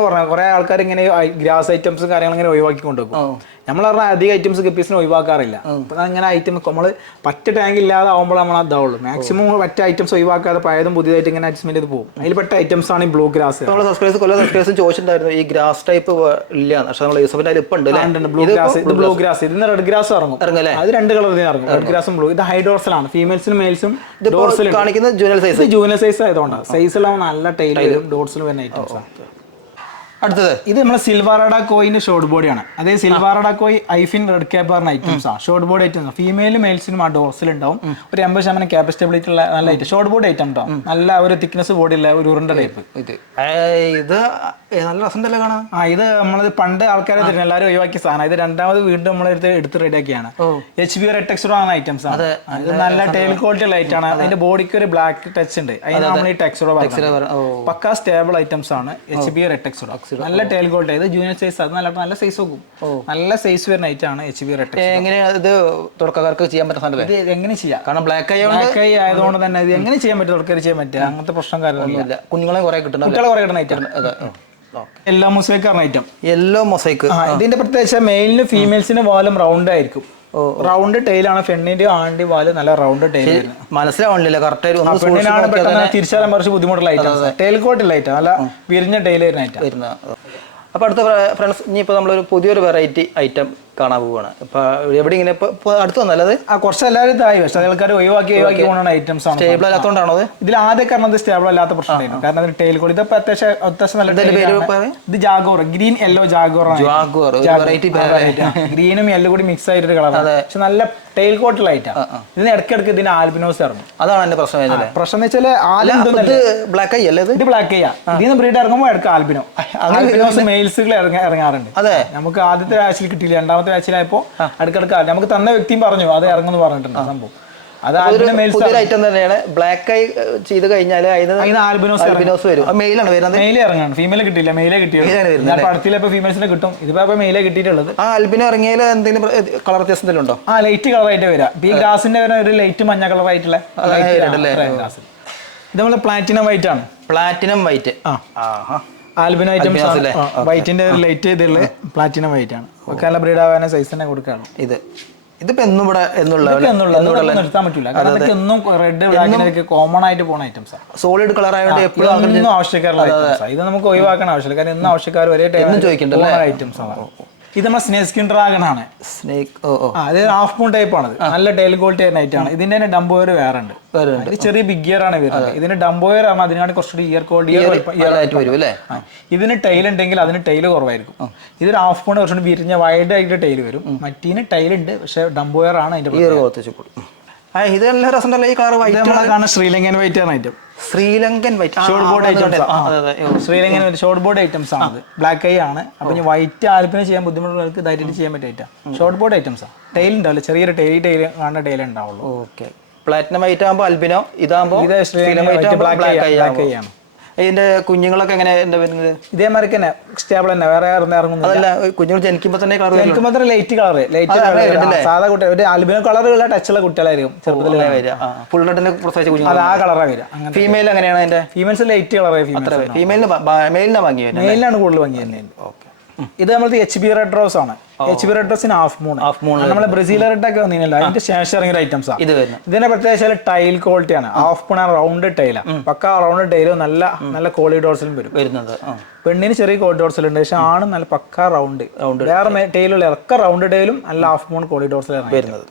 Speaker 3: പറഞ്ഞ കുറെ ആൾക്കാർ ഇങ്ങനെ ഗ്രാസ് ഐറ്റംസും കാര്യങ്ങളും ഇങ്ങനെ ഒഴിവാക്കി കൊണ്ടുപോകും നമ്മൾ പറഞ്ഞാൽ അധികം ഐറ്റംസ് ഗപ്പീസിനെ ഒഴിവാക്കാറില്ല. ഇങ്ങനെ അങ്ങനെ ഐറ്റം നമ്മൾ പറ്റ ടാങ്ക് ഇല്ലാതെ ആവുമ്പോൾ നമ്മൾ അതാവുള്ളൂ മാക്സിമം പറ്റ ഐറ്റംസ് ഒഴിവാക്കാതെ പഴയതും പുതിയതായിട്ട് ഇങ്ങനെ അഡ്ജസ്റ്റ്മെന്റ് ചെയ്ത് പോകും. അതിൽ പെട്ട ഐറ്റംസ് ആണ് ഈ ബ്ലൂ ഗ്രാസ്
Speaker 2: നമ്മൾ സബ്സ്ക്രൈബേഴ്സ് കൊല്ലം സബ്സ്ക്രൈബേഴ്സ് ചോദിച്ചിട്ടുണ്ടായിരുന്നു ഈ ഗ്രാസ് ടൈപ്പ് ഇല്ല പക്ഷേ നമ്മൾ യൂസഫിന്റെ ഇപ്പൊ ഉണ്ട്
Speaker 3: ബ്ലൂ ഗ്രാസ് ഇത് ബ്ലൂ ഗ്രാസ് ഇതിന് റെഡ് ഗ്രാസ് ഇറങ്ങും.
Speaker 2: ഇറങ്ങല്ലേ?
Speaker 3: അത് രണ്ട് കളർ ഇറങ്ങും. റെഡ് ഗ്രാസും ബ്ലൂ ഇത് ഹൈഡോർസലാണ് ഫീമെയിൽസിനും മെയിൽസും ഡോർസിലും
Speaker 2: കാണിക്കുന്നത് ജൂനിയർ സൈസ്
Speaker 3: ഇത് ജൂനിയർ സൈസ് ആയതുകൊണ്ടാണ് സൈസ് ഉള്ള നല്ല ടൈലും ഡോട്ട്സിലും വരുന്ന ഐറ്റംസ് ആണ്.
Speaker 2: അടുത്തത്.
Speaker 3: ഇത് നമ്മളെ സിൽവാറഡ കോയിന്റെ ഷോർട്ട് ബോഡിയാണ് അതായത് സിൽവാറഡ കോയി ഐഫിൻ റെഡ് ക്യാപ്പ് പറഞ്ഞ ഐറ്റംസ് ആണ് ഷോർട്ട് ബോഡി ഐറ്റംസ് ഫീമെയിലും മെയിൽസിനും ആ ഡോർസിൽ ഉണ്ടാവും. ഒരു എൺപത് ശതമാനം കാപ്പസ്റ്റബിലിറ്റി ഉള്ള നല്ല ഐറ്റം ഷോർട്ട് ബോഡി ഐറ്റം ഉണ്ടാവും നല്ല ഒരു തിക്നെസ് ബോഡി ഉള്ള ഒരു ഉരുണ്ട ടൈപ്പ്
Speaker 2: ഇത്. ഇത് നല്ല രസമുണ്ടല്ലോ കാണാൻ.
Speaker 3: ആ ഇത് നമ്മളത് പണ്ട് ആൾക്കാരെ തരുന്ന എല്ലാവരും ഒഴിവാക്കിയ സാധനം. ഇത് രണ്ടാമത് വീണ്ടും നമ്മളെടുത്ത് എടുത്ത് റെഡിയാക്കിയാണ് എച്ച് ബി ടെക്സ്റ്റർ ആണ്. ഐറ്റംസ് ആണ് ഇത് നല്ല ടൈൽ ക്വാളിറ്റി ഉള്ള ഐറ്റം ആണ്. അതിന്റെ ബോഡിക്ക് ഒരു ബ്ലാക്ക് ടച്ച് ഉണ്ട്. അതിന് നമ്മൾ ഈ
Speaker 2: ടെക്സ്റ്റർ
Speaker 3: പക്ക സ്റ്റേബിൾ ഐറ്റംസ് ആണ് എച്ച് ബി ടെക്സ്റ്റർ നല്ല ടൈൽ ക്വാളിറ്റി ഇത് ജൂനിയർ സൈസ് അത് നല്ല നല്ല സൈസ് നോക്കും. നല്ല സൈസ് വരുന്ന ഐറ്റം ആണ് എച്ച് ബി റെറ്റെക്സ്
Speaker 2: എങ്ങനെയാണ് ഇത് തുടക്കക്കാർക്ക് ചെയ്യാൻ പറ്റുന്ന
Speaker 3: ഇത് എങ്ങനെ ചെയ്യാം?
Speaker 2: കാരണം ബ്ലാക്ക്
Speaker 3: ഐ ആയതുകൊണ്ട് തന്നെ ഇത് എങ്ങനെ ചെയ്യാൻ പറ്റും? തുടക്കറി ചെയ്യാൻ പറ്റുക? അങ്ങനത്തെ പ്രശ്നം കാര്യമൊന്നുമില്ല
Speaker 2: കുഞ്ഞുങ്ങളെ കുറെ കിട്ടുന്നുണ്ട്
Speaker 3: കുട്ടികളെ കുറെ കിട്ടുന്ന ഐറ്റം എല്ലാ ആണ് ഐറ്റം
Speaker 2: യെല്ലോ മൊസൈക്ക്
Speaker 3: ഇതിന്റെ പ്രത്യേകിച്ച് മെയിലിന് ഫീമെയിൽസിന് വാലും റൗണ്ട് ആയിരിക്കും. റൗണ്ട് ടൈലാണ് പെണ്ണിന്റെ ആണ്ടി വാൽ നല്ല റൗണ്ട് ടൈൽ
Speaker 2: മനസ്സിലാവണില്ല കറക്റ്റ്
Speaker 3: തിരിച്ചറിയാൻ കുറച്ച് ബുദ്ധിമുട്ടുള്ള ഐറ്റം ടൈൽ കോട്ടുള്ള ഐറ്റം അല്ല വിരിഞ്ഞ ടൈൽ വരുന്ന ഐറ്റം
Speaker 2: വരുന്ന അപ്പോൾ അടുത്ത ഫ്രണ്ട്സ് ഇനിയിപ്പോൾ നമ്മളൊരു പുതിയൊരു വെറൈറ്റി ഐറ്റം കാണാൻ പോവാണ്. ഇപ്പൊ എവിടെ ഇങ്ങനെ ഇപ്പോൾ അടുത്ത് വന്നല്ലത്
Speaker 3: ആ കുറച്ച് എല്ലാവരും ഇതായി. പക്ഷെ ആൾക്കാർ ഒഴിവാക്കി ഒഴിവാക്കി പോകുന്ന ഐറ്റംസ് ആണ്
Speaker 2: സ്റ്റേബിൾ അല്ലാത്തതുകൊണ്ടാണോ അത്?
Speaker 3: ഇതിൽ ആദ്യം കാരണം സ്റ്റേബിൾ അല്ലാത്ത പ്രശ്നമായിരുന്നു കാരണം അതിന് ടൈൽ കൂടി ഇതപ്പോ അത്യാവശ്യം അത്യാവശ്യം നല്ല. ഇത് ജാഗോർ. ഗ്രീൻ യെല്ലോ ജാഗോർ ഗ്രീനും യെല്ലോ കൂടി മിക്സ് ആയിട്ടൊരു കളറാണ് പക്ഷെ നല്ല ടൈൽ കോട്ട് ആയിട്ടാണ് ഇതിന് ഇടയ്ക്കിടയ്ക്ക് ഇതിന് ആൽബിനോസ് ഇറങ്ങും.
Speaker 2: അതാണ് എന്റെ പ്രശ്നം
Speaker 3: പ്രശ്നം എന്ന് വെച്ചാൽ
Speaker 2: ബ്ലാക്ക് ഐ അല്ലേ ഇത്?
Speaker 3: ബ്ലാക്ക് ചെയ്യാം ഇതിന് ബ്രീഡ് ഇറങ്ങുമ്പോൾ ഇടയ്ക്ക് ആൽബിനോ ആൽബിനോസ് മെയിൽസുകൾ ഇറങ്ങാറുണ്ട്.
Speaker 2: അതെ.
Speaker 3: നമുക്ക് ആദ്യത്തെ ആഴ്ചയിൽ കിട്ടിയില്ല. രണ്ടാമത്തെ ആഴ്ചയിലായപ്പോ അടുക്കടുക്ക് അടുക്കടുക്ക നമുക്ക് തന്ന വ്യക്തിയും പറഞ്ഞു അത് ഇറങ്ങുന്നു പറഞ്ഞിട്ടുണ്ട്. സംഭവം. അത്
Speaker 2: പുതിയൊരു ഐറ്റം തന്നെയാണ്. ബ്ലാക്ക് ആയി ചെയ്ത് കഴിഞ്ഞാൽ
Speaker 3: ആൽബിനോസ്
Speaker 2: ആൽബിനോസ് വരും. മെയിലാണ് വരുന്നത്.
Speaker 3: മെയിൽ ഇറങ്ങാണ്. ഫീമെയിൽ കിട്ടിയില്ല. മെയിലേ ഇപ്പൊ ഫീമെയിൽസിനെ കിട്ടും. ഇതിപ്പോ മെയിലേ കിട്ടിയിട്ടുള്ളത്.
Speaker 2: ആ ആൽബിനോ ഇറങ്ങിയാൽ എന്തെങ്കിലും കളർ വ്യത്യാസം ഉണ്ടോ?
Speaker 3: ആ ലൈറ്റ് വരാം. ഈ വരുന്ന ഒരു ലൈറ്റ് മഞ്ഞ ഇത് നമ്മൾ പ്ലാറ്റിനം വൈറ്റ് ആണ്.
Speaker 2: പ്ലാറ്റിനം വൈറ്റ്
Speaker 3: ആൽബിനോ ഐറ്റംസ് വൈറ്റിന്റെ ഒരു ലൈറ്റ് ഇതുള്ള പ്ലാറ്റിനം വൈറ്റ് ആണ്. ഒക്കെ നല്ല ബ്രീഡ് ആവാൻ സൈസ് തന്നെ കൊടുക്കുകയാണ്.
Speaker 2: ഇത്. ഇതിപ്പോ എന്നും ഇവിടെ
Speaker 3: നിർത്താൻ പറ്റില്ല എന്നും റെഡ് ബ്ലാക്കിനൊക്കെ കോമൺ ആയിട്ട് പോകുന്ന ഐറ്റംസ്
Speaker 2: സോളിഡ് കളർ ആയതുകൊണ്ട് എപ്പോഴും
Speaker 3: ആവശ്യക്കാരുള്ള ഇത് നമുക്ക് ഒഴിവാക്കാൻ ആവശ്യമില്ല. കാരണം എന്നും ആവശ്യക്കാർ ഒരേ ടൈം
Speaker 2: ചോദിക്കണ്ടല്ലേ?
Speaker 3: ഐറ്റംസ് ആണ്. ഇത് നമ്മുടെ സ്നേക് സ്കിൻ ഡ്രാഗൺ ആണ്.
Speaker 2: സ്നേക് ഓ ഓ.
Speaker 3: ആ, ഹാഫ് മൂൺ ടൈപ്പ് ആണ് നല്ല ടെയിൽ ക്വാളിറ്റി ആയ നൈറ്റ് ആണ്. ഇതിന്റെ തന്നെ ഡംബോയർ വേറെ ഉണ്ട് ഇത് ചെറിയ ബിഗ് ഇയർ ആണ് വരുന്നത്. ഇതിന് ഡംബോയർ ആണ്. അതിനാണ് കുറച്ചുകൂടി ഇയർ ക്വാളിറ്റി ഇയർ
Speaker 2: ആയിട്ട് വരും അല്ലേ?
Speaker 3: ഇതിന് ടൈൽ ഉണ്ടെങ്കിൽ അതിന് ടൈൽ കുറവായിരിക്കും. ഇതൊരു ഹാഫ് മൂൺ കുറച്ചുകൂടി വിരിഞ്ഞ വൈഡ് ആയിട്ട് ടൈൽ വരും. മറ്റീന് ടൈൽ ഉണ്ട്. പക്ഷെ ഡംബോയർ ആണ് അതിന്റെ
Speaker 2: ഇത് നല്ല രസമുണ്ടല്ലോ. ഈ
Speaker 3: കാർ
Speaker 2: വൈറ്റ്
Speaker 3: ശ്രീലങ്കൻ വൈറ്റ് ആണ് item
Speaker 2: Sri Lankan white
Speaker 3: short board items Sri Lankan short board items ആണ് ബ്ലാക്ക് ഐ ആണ്. അപ്പൊ ഇനി വൈറ്റ് ആൽപ്പിന് ചെയ്യാൻ ബുദ്ധിമുട്ടുള്ളവർക്ക് ധൈര്യമായിട്ട് ചെയ്യാൻ പറ്റിയ ഐറ്റം ഷോർട്ട് ബോർഡ് ഐറ്റംസ് ആണ് ടൈൽ ഉണ്ടാവില്ല ചെറിയൊരു ടൈൽ ടൈൽ കാണുന്ന ടൈൽ ഉണ്ടാവുള്ളൂ.
Speaker 2: ഓക്കെ. പ്ലാറ്റിനം വൈറ്റ് ആകുമ്പോൾ അൽബിനോ ഇതാകുമ്പോൾ
Speaker 3: ബ്ലാക്ക് ഐ ആണ്.
Speaker 2: ഇതിന്റെ കുഞ്ഞുങ്ങളൊക്കെ എങ്ങനെ എന്താ വരുന്നത്?
Speaker 3: ഇതേമാതിരി തന്നെ സ്റ്റേബിൾ തന്നെ വേറെ ഇറങ്ങി ഇറങ്ങുന്നില്ല.
Speaker 2: അതല്ല കുഞ്ഞുങ്ങൾ ജനിക്കുമ്പോൾ തന്നെ കളർ
Speaker 3: എനിക്ക് തന്നെ ലൈറ്റ് കളർ ലൈറ്റ് കളർ സാധാ കുട്ടി ഒരു ആൽബിനോ ടച്ച് ഉള്ള കുട്ടികളായിരിക്കും ചെറുപ്പത്തിൽ
Speaker 2: വരിക. ഫുൾ റെഡിന് പ്രസവിച്ച കുഞ്ഞുങ്ങൾ
Speaker 3: അത് ആ കളറാണ് വരിക.
Speaker 2: ഫീമെയിൽ അങ്ങനെയാണ് അതിന്റെ?
Speaker 3: ഫീമെയിൽസ് ലൈറ്റ് കളറായി ഫീമെയിൽ
Speaker 2: ഫീമെയിലിന് മെയിലിനെ വാങ്ങി
Speaker 3: മെയിലിനാണ് കൂടുതൽ ഭംഗി തന്നെ ഇത് നമ്മളത് എച്ച് ബി റെഡ് റോസ് ആണ്. എച്ച് ബി റെഡ് റോസിന് ഹാഫ് മൂൺ
Speaker 2: ഹാഫ് മൂൺ
Speaker 3: നമ്മളെ ബ്രസീൽ റെഡ് ഒക്കെ വന്നില്ല അതിന്റെ ശേഷം ഇറങ്ങിയ ഐറ്റംസ് ആണ്
Speaker 2: ഇത്
Speaker 3: ഇതിന്റെ പ്രത്യേകിച്ച് ടൈൽ ക്വാളിറ്റി ആണ്. ഹാഫ് മൂൺ റൗണ്ട് ടൈലാണ് പക്ക റൗണ്ട് ടൈലും നല്ല നല്ല കോളി ഡോർസിലും വരും.
Speaker 2: വരുന്നത്.
Speaker 3: പെണ്ണിന് ചെറിയ കോളിഡോർസിൽ ഉണ്ട്. പക്ഷെ ആണ് നല്ല പക്ക റൗണ്ട് റൗണ്ട് വേറെ ടൈലുള്ള ഇറക്ക റൗണ്ട് ടൈലും നല്ല ഹാഫ് മൂൺ കോളി ഡോർസിലാണ്
Speaker 2: വരുന്നത്.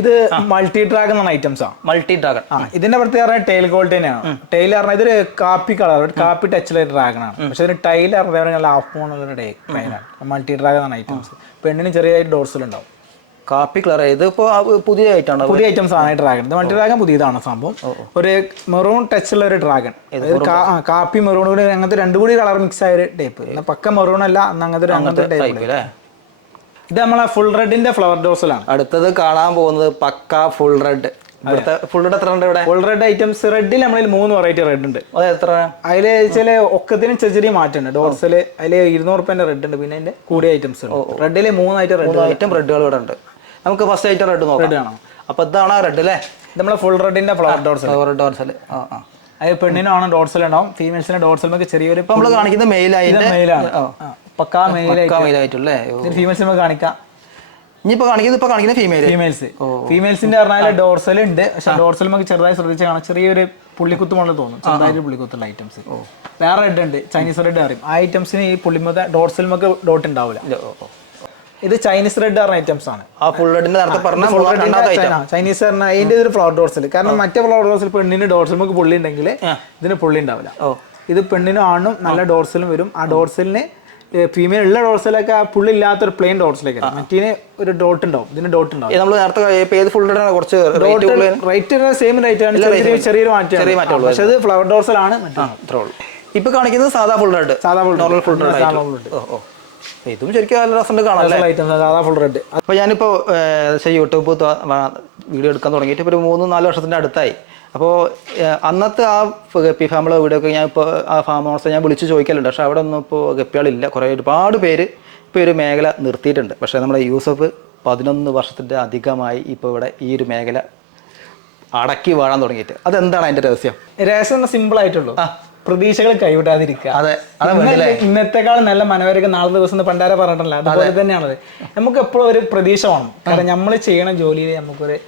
Speaker 3: ഇത് മൾട്ടി ഡ്രാഗൺ ആണ് ഐറ്റംസ് ആണ്
Speaker 2: മൾട്ടി ഡ്രാഗൺ
Speaker 3: ആ ഇതിന്റെ പ്രത്യേകത പറഞ്ഞാൽ ടൈൽ ക്വാളിറ്റി തന്നെയാണ്. ടൈൽ പറഞ്ഞാൽ ഇതൊരു കാപ്പി കളർ കാപ്പി ടച്ചിലെ ഡ്രാഗൺ ആണ്. പക്ഷെ ഇതിന് ടൈൽ പറഞ്ഞാൽ ഹാഫ് മൂൺ ഉള്ള ആണ്. മൾട്ടി ഡ്രാഗൺ ആണ് ഐറ്റംസ് പെണ്ണിന് ചെറിയ ഡോർസിൽ ഉണ്ടാവും.
Speaker 2: കാപ്പി കളർ ഇതിപ്പോ ഇപ്പോൾ പുതിയ ഐറ്റം
Speaker 3: പുതിയ ഐറ്റംസ് ആണ് ഡ്രാഗൺ ഇത് മൾട്ടി ഡ്രാഗൺ പുതിയതാണ് സംഭവം. ഒരു മെറൂൺ ടച്ച് ഉള്ള ഒരു ഡ്രാഗൺ കാപ്പി മെറൂൺ കൂടി അങ്ങനത്തെ രണ്ടു കൂടി കളർ മിക്സ് ആയ ഒരു ടൈപ്പ് പക്ക മെറൂൺ അല്ല അങ്ങനത്തെ അങ്ങനത്തെ ടൈപ്പ് ഇത് നമ്മളെ ഫുൾ റെഡിന്റെ ഫ്ലവർ ഡോസിലാണ്
Speaker 2: അടുത്തത് കാണാൻ പോകുന്നത് പക്ക ഫുൾ റെഡ് ഇവിടുത്തെ ഫുൾ റെഡ് എത്ര ഉണ്ട് ഇവിടെ?
Speaker 3: ഫുൾ റെഡ് ഐറ്റംസ് റെഡിൽ നമ്മളിൽ മൂന്ന് വെറൈറ്റി റെഡ് ഉണ്ട്.
Speaker 2: അത് എത്ര?
Speaker 3: അതിൽ ചില ഒക്കത്തിന് ചെറിയ മാറ്റമുണ്ട്. ഡോർസിൽ അതിൽ ഇരുന്നൂറ് റുപ്യന്റെ റെഡ് ഉണ്ട്. പിന്നെ അതിന്റെ കൂടിയ ഐറ്റംസ് ഉണ്ട്. റെഡിൽ മൂന്നായിട്ട് റെഡ്
Speaker 2: ഐറ്റം റെഡുകൾ ഇവിടെ ഉണ്ട്. നമുക്ക് ഫസ്റ്റ് ഐറ്റം റെഡ് നോക്കാം.
Speaker 3: റെഡ് ആണോ
Speaker 2: അപ്പൊ ഇതാണ് റെഡ് അല്ലേ
Speaker 3: നമ്മളെ ഫുൾ റെഡിന്റെ ഫ്ലവർ ഡോർസ്
Speaker 2: ഫ്ലവർ ഡോർസൽ ആ ആ.
Speaker 3: അത് പെണ്ണിനാണ് ഡോർസൽ ഉണ്ടാവും? ഫീമെയിൽസിന്റെ ഡോർസൽ ചെറിയൊരു
Speaker 2: ഇപ്പൊ നമ്മൾ കാണിക്കുന്ന ആയിട്ട്
Speaker 3: മെയിലാണ് പക്കാ മെയിൽ
Speaker 2: മെയിൽ ആയിട്ടല്ലേ
Speaker 3: ഫീമെയിൽസ് നമുക്ക് കാണിക്കാം.
Speaker 2: ഇനിയിപ്പോ കാണിക്കുന്നത് ഇപ്പൊ കാണിക്കുന്ന ഫീമെയിൽ
Speaker 3: ഫീമെയിൽസ് ഫീമെയിൽസിന്റെ പറഞ്ഞാൽ ഡോർസൽ ഉണ്ട്. പക്ഷെ ഡോർസൽ നമുക്ക് ചെറുതായി ശ്രദ്ധിച്ച് കാണാം. ചെറിയൊരു പുള്ളിക്കുത്തുമുള്ള തോന്നും. ചെറുതായിട്ട് പുള്ളിക്കുത്തുള്ള ഐറ്റംസ് വേറെ റെഡ് ഉണ്ട്. ചൈനീസ് റെഡ് അറിയും ആ ഐറ്റംസിന് ഈ പുള്ളിമത ഡോർസൽ നമുക്ക് ഡോട്ട് ഉണ്ടാവില്ല ഇത് ചൈനീസ് റെഡ് പറഞ്ഞ ഐറ്റംസ് ആണ്.
Speaker 2: ആ ഫുൾ റെഡിന്റെ നേരത്തെ പറഞ്ഞ
Speaker 3: ചൈനീസ് പറഞ്ഞ അതിന്റെ ഒരു ഫ്ലവർ ഡോർസൽ കാരണം മറ്റേ ഫ്ലവർ ഡോർസൽ പെണ്ണിന് ഡോർസൽ നമുക്ക് പുള്ളി ഉണ്ടെങ്കിൽ ഇതിന് പുള്ളി ഉണ്ടാവില്ല. ഇത് പെണ്ണിനും ആണും നല്ല ഡോർസലും വരും. ആ ഡോർസലിന് ഫീമെയിൽ ഉള്ള ഡോർസലൊക്കെ പുള്ളില്ലാത്തൊരു പ്ലെയിൻ ഡോട്ട്സിലേക്ക് മറ്റേ ഒരു ഡോട്ട് ഉണ്ടാവും. ഇതിന് ഡോട്ട് ഉണ്ടാവും.
Speaker 2: നമ്മൾ നേരത്തെ ഏത് ഫുൾ കുറച്ച് റേറ്റ്
Speaker 3: സെയിം റേറ്റ് ആണ്. ചെറിയ- ചെറിയ- ചെറിയൊരു മാറ്റം. പക്ഷെ ഇത് ഫ്ലവർ ഡോർസലാണ്
Speaker 2: അത്രേ ഉള്ളൂ. ഇപ്പൊ കാണിക്കുന്നത് സാധാ ഫുൾ റെഡ്
Speaker 3: സാധാ ഫുൾ.
Speaker 2: നോർമൽ ഫുൾ റെഡ് ഓ ഇതും ശരിക്കും നല്ല രസമുണ്ട് കാണാം
Speaker 3: ഫുൾ റെഡ്
Speaker 2: അപ്പോൾ ഞാനിപ്പോൾ ഏകദേശം യൂട്യൂബ് വീഡിയോ എടുക്കാൻ തുടങ്ങിയിട്ട് ഇപ്പൊ ഒരു മൂന്ന് നാല് വർഷത്തിന്റെ അടുത്തായി. അപ്പോൾ അന്നത്തെ ആ ഗപ്പി ഫാമിലെ വീടൊക്കെ ഒക്കെ ഞാൻ ഇപ്പോൾ ആ ഫാം ഹൗസ് ഞാൻ വിളിച്ച് ചോദിക്കലുണ്ട്. പക്ഷേ അവിടെ ഒന്നും ഇപ്പോൾ ഗപ്പികളില്ല. കുറേ ഒരുപാട് പേര് ഇപ്പോൾ ഒരു മേഖല നിർത്തിയിട്ടുണ്ട്. പക്ഷേ നമ്മുടെ യൂസഫ് പതിനൊന്ന് വർഷത്തിന്റെ അധികമായി ഇപ്പോൾ ഇവിടെ ഈ ഒരു മേഖല അടക്കി വാഴാൻ തുടങ്ങിയിട്ട്. അതെന്താണ് അതിന്റെ രഹസ്യം?
Speaker 3: രഹസ്യം സിമ്പിൾ ആയിട്ടുള്ളൂ. പ്രതീക്ഷകൾ കൈവിടാതിരിക്കുക.
Speaker 2: അതെ.
Speaker 3: ഇന്നത്തെക്കാൾ നല്ല മനോഹരക്ക് നാളെ ദിവസം പണ്ടാരെ പറഞ്ഞിട്ടില്ല അതുപോലെ തന്നെയാണത്. നമുക്ക് എപ്പോഴും ഒരു പ്രതീക്ഷ വേണം. കാരണം നമ്മൾ ചെയ്യണ ജോലിയിൽ നമുക്കൊരു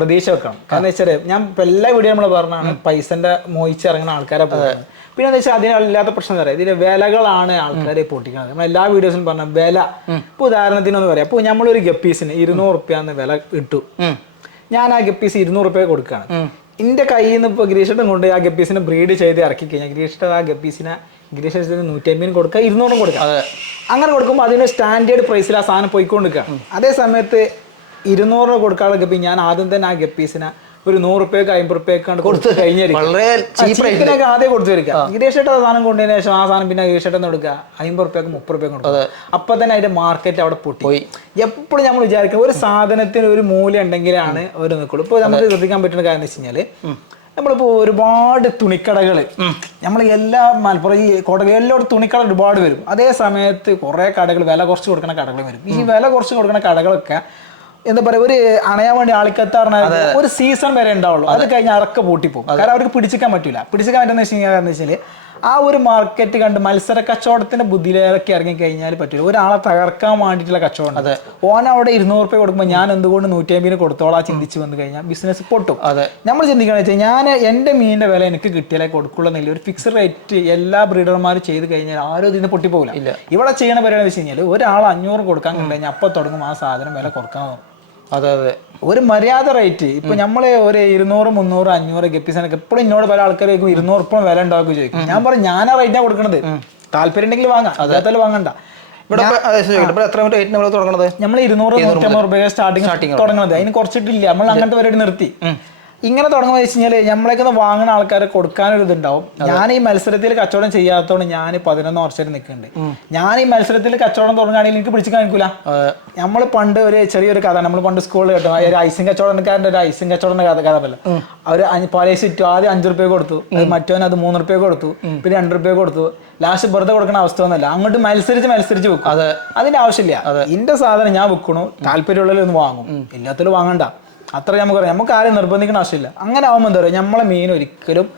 Speaker 3: പ്രതീക്ഷ വെക്കണം കാരണം വെച്ചാൽ ഞാൻ ഇപ്പൊ എല്ലാ വീഡിയോ നമ്മൾ പറഞ്ഞാണ് പൈസന്റെ മോഹിച്ച് ഇറങ്ങുന്ന ആൾക്കാരെ പോകുന്നത് പിന്നെ എന്താ വെച്ചാൽ അതിനില്ലാത്ത പ്രശ്നം എന്താ പറയുക? ഇതിന്റെ വിലകളാണ് ആൾക്കാരെ പൊട്ടിക്കുന്നത്. നമ്മൾ എല്ലാ വീഡിയോസും പറഞ്ഞ വില. ഇപ്പൊ ഉദാഹരണത്തിന് ഒന്ന് പറയാം. അപ്പോൾ നമ്മളൊരു ഗപ്പീസിന് ഇരുന്നൂറ് റുപ്യാന്ന് വില ഇട്ടു. ഞാൻ ആ ഗപ്പീസ് ഇരുന്നൂറ് റുപ്യ കൊടുക്കുകയാണ് എന്റെ കയ്യിൽ നിന്ന് ഇപ്പോൾ ഗ്രീഷട്ടം കൊണ്ട് ആ ഗപ്പീസിനെ ബ്രീഡ് ചെയ്ത് ഇറക്കി കഴിഞ്ഞാൽ ഗ്രീഷട്ട ആ ഗപ്പീസിനെ ഗ്രീഷത്തിന് നൂറ്റി അമ്പതിന് കൊടുക്കുക ഇരുന്നൂറും കൊടുക്കുക അങ്ങനെ കൊടുക്കുമ്പോൾ അതിന് സ്റ്റാൻഡേർഡ് പ്രൈസിൽ ആ സാധനം പോയിക്കൊണ്ടിരിക്കുക അതേ സമയത്ത് ഇരുന്നൂറ് രൂപ കൊടുക്കാനുള്ള ഗപ്പി. ഞാൻ ആദ്യം തന്നെ ആ ഗപ്പീസിനെ ഒരു നൂറ് റുപ്യക്ക് അമ്പത് റുപ്യക്കാണ് കൊടുത്ത് കഴിഞ്ഞിരിക്കും. ആദ്യം കൊടുത്തു വരിക. ഗിരീഷേട്ട സാധനം കൊണ്ടതിന് ശേഷം ആ സാധനം പിന്നെ ഗിരീഷേട്ടൻ കൊടുക്കുക അമ്പത് റുപ്യക്ക് മുപ്പത് റുപ്യ കൊടുക്കുക. അപ്പൊ തന്നെ അതിന്റെ മാർക്കറ്റ് അവിടെ പൊട്ടി. എപ്പോഴും നമ്മൾ വിചാരിക്കുക ഒരു സാധനത്തിന് ഒരു മൂല്യം ഉണ്ടെങ്കിലാണ് അവർ നിൽക്കുള്ളൂ. ഇപ്പൊ നമുക്ക് ശ്രദ്ധിക്കാൻ പറ്റുന്ന കാര്യം എന്ന് വെച്ച് കഴിഞ്ഞാൽ നമ്മളിപ്പോ ഒരുപാട് തുണിക്കടകൾ നമ്മൾ എല്ലാ മലപ്പുറം ഈ കോട്ടകൾ എല്ലായിടത്തും തുണിക്കട ഒരുപാട് വരും. അതേ സമയത്ത് കുറെ കടകൾ വില കുറച്ച് കൊടുക്കുന്ന കടകൾ വരും. ഈ വില കുറച്ച് കൊടുക്കുന്ന കടകളൊക്കെ എന്താ പറയാ ഒരു അണയാൻ വേണ്ടി ആൾക്കെത്താറുന്ന ഒരു സീസൺ വരെ ഉണ്ടാവുള്ളൂ. അത് കഴിഞ്ഞാൽ അറക്കെ പൂട്ടിപ്പോകും കാരണം അവർക്ക് പിടിച്ചിക്കാൻ പറ്റില്ല പിടിച്ചിക്കാൻ പറ്റുന്ന വെച്ച് കഴിഞ്ഞാൽ എന്ന് വെച്ചാൽ ആ ഒരു മാർക്കറ്റ് കണ്ട് മത്സര കച്ചവടത്തിന്റെ ബുദ്ധിയിലേക്ക് ഇറങ്ങി കഴിഞ്ഞാൽ പറ്റില്ല ഒരാളെ തകർക്കാൻ വേണ്ടിയിട്ടുള്ള കച്ചവടം അതെ. ഓൻ അവിടെ ഇരുന്നൂറ് രൂപ കൊടുക്കുമ്പോൾ ഞാൻ എന്തുകൊണ്ട് നൂറ്റി അമ്പതിന് കൊടുത്തോളാ ചിന്തിച്ച് വന്നു കഴിഞ്ഞാൽ ബിസിനസ് പൊട്ടും.
Speaker 2: അതെ.
Speaker 3: നമ്മൾ ചിന്തിക്കണമെന്ന് വെച്ചാൽ ഞാൻ എന്റെ മീനിന്റെ വില എനിക്ക് കിട്ടിയാലേ കൊടുക്കുള്ള ഒരു ഫിക്സഡ് റേറ്റ് എല്ലാ ബ്രീഡർമാരും ചെയ്ത് കഴിഞ്ഞാൽ ആരും ഇതിന് പൊട്ടിപ്പോകില്ല ഇവിടെ ചെയ്യണ പരിപാടി വെച്ച് കഴിഞ്ഞാൽ ഒരാൾ അഞ്ഞൂറ് കൊടുക്കാൻ കഴിഞ്ഞാൽ അപ്പം തുടങ്ങും ആ സാധനം വില കൊടുക്കാൻ തുടങ്ങും.
Speaker 2: അതെ അതെ.
Speaker 3: ഒരു മര്യാദ റേറ്റ്. ഇപ്പൊ നമ്മൾ ഒരു ഇരുന്നൂറ് മുന്നൂറ് അഞ്ഞൂറ് ഗപ്പിസാനൊക്കെ എപ്പോഴും ഇന്നോട് പല ആൾക്കാരേക്കും ഇരുന്നൂറ് ഉറുപ്പം വില ഉണ്ടാക്കുക ചോദിക്കും ഞാൻ പറയും ഞാൻ ആ റേറ്റ് കൊടുക്കണത്. താല്പര്യം ഉണ്ടെങ്കിൽ വാങ്ങാം. അല്ലാത്തല്ല വാങ്ങണ്ട.
Speaker 2: ഇവിടെ എത്ര റേറ്റ് തുടങ്ങണത്?
Speaker 3: നമ്മൾ ഇരുന്നൂറ് നൂറ്റമ്പത് രൂപ സ്റ്റാർട്ടിങ് തുടങ്ങുന്നത് അതിന് കുറച്ചിട്ടില്ല. നമ്മൾ അങ്ങനത്തെ പരിപാടി നിർത്തി. ഇങ്ങനെ തുടങ്ങുമ്പോൾ വെച്ച് കഴിഞ്ഞാൽ നമ്മളേക്ക് വാങ്ങുന്ന ആൾക്കാരെ കൊടുക്കാനൊരു ഇതുണ്ടാവും. ഞാൻ ഈ മത്സരത്തിൽ കച്ചവടം ചെയ്യാത്തതുകൊണ്ട് ഞാൻ പതിനൊന്ന് വർഷം നിൽക്കുന്നുണ്ട് ഞാൻ ഈ മത്സരത്തിൽ കച്ചവടം തുടങ്ങുകയാണെങ്കിൽ എനിക്ക് പിടിച്ചു കാണിക്കൂല. നമ്മൾ പണ്ട് ഒരു ചെറിയൊരു കഥ നമ്മൾ പണ്ട് സ്കൂളിൽ കേട്ടോ. ഒരു ഐസിങ് കച്ചവടക്കാരന്റെ ഒരു ഐസിങ് കച്ചവടം കഥ കഥ പോലെ. അവർ പാലേസ് ഇറ്റു ആദ്യം അഞ്ചു റുപ്യ കൊടുത്തു. മറ്റവൻ അത് മൂന്ന് റുപ്യ കൊടുത്തു. പിന്നെ രണ്ട് റുപ്യ കൊടുത്തു. ലാസ്റ്റ് വെറുതെ കൊടുക്കുന്ന അവസ്ഥ ഒന്നുമല്ല അങ്ങോട്ട് മത്സരിച്ച് മത്സരിച്ച് വെക്കും. അതിന്റെ ആവശ്യമില്ല. എന്റെ സാധനം ഞാൻ വെക്കണു. താല്പര്യമുള്ളതിൽ ഒന്ന് വാങ്ങും. ഇല്ലാത്തതിൽ വാങ്ങണ്ട. അത്ര നമുക്കറിയാം. നമുക്ക് ആരെയും നിർബന്ധിക്കണ ആവശ്യമില്ല. അങ്ങനെ ആകുമ്പോൾ എന്താ പറയുക നമ്മളെ മീൻ ഒരിക്കലും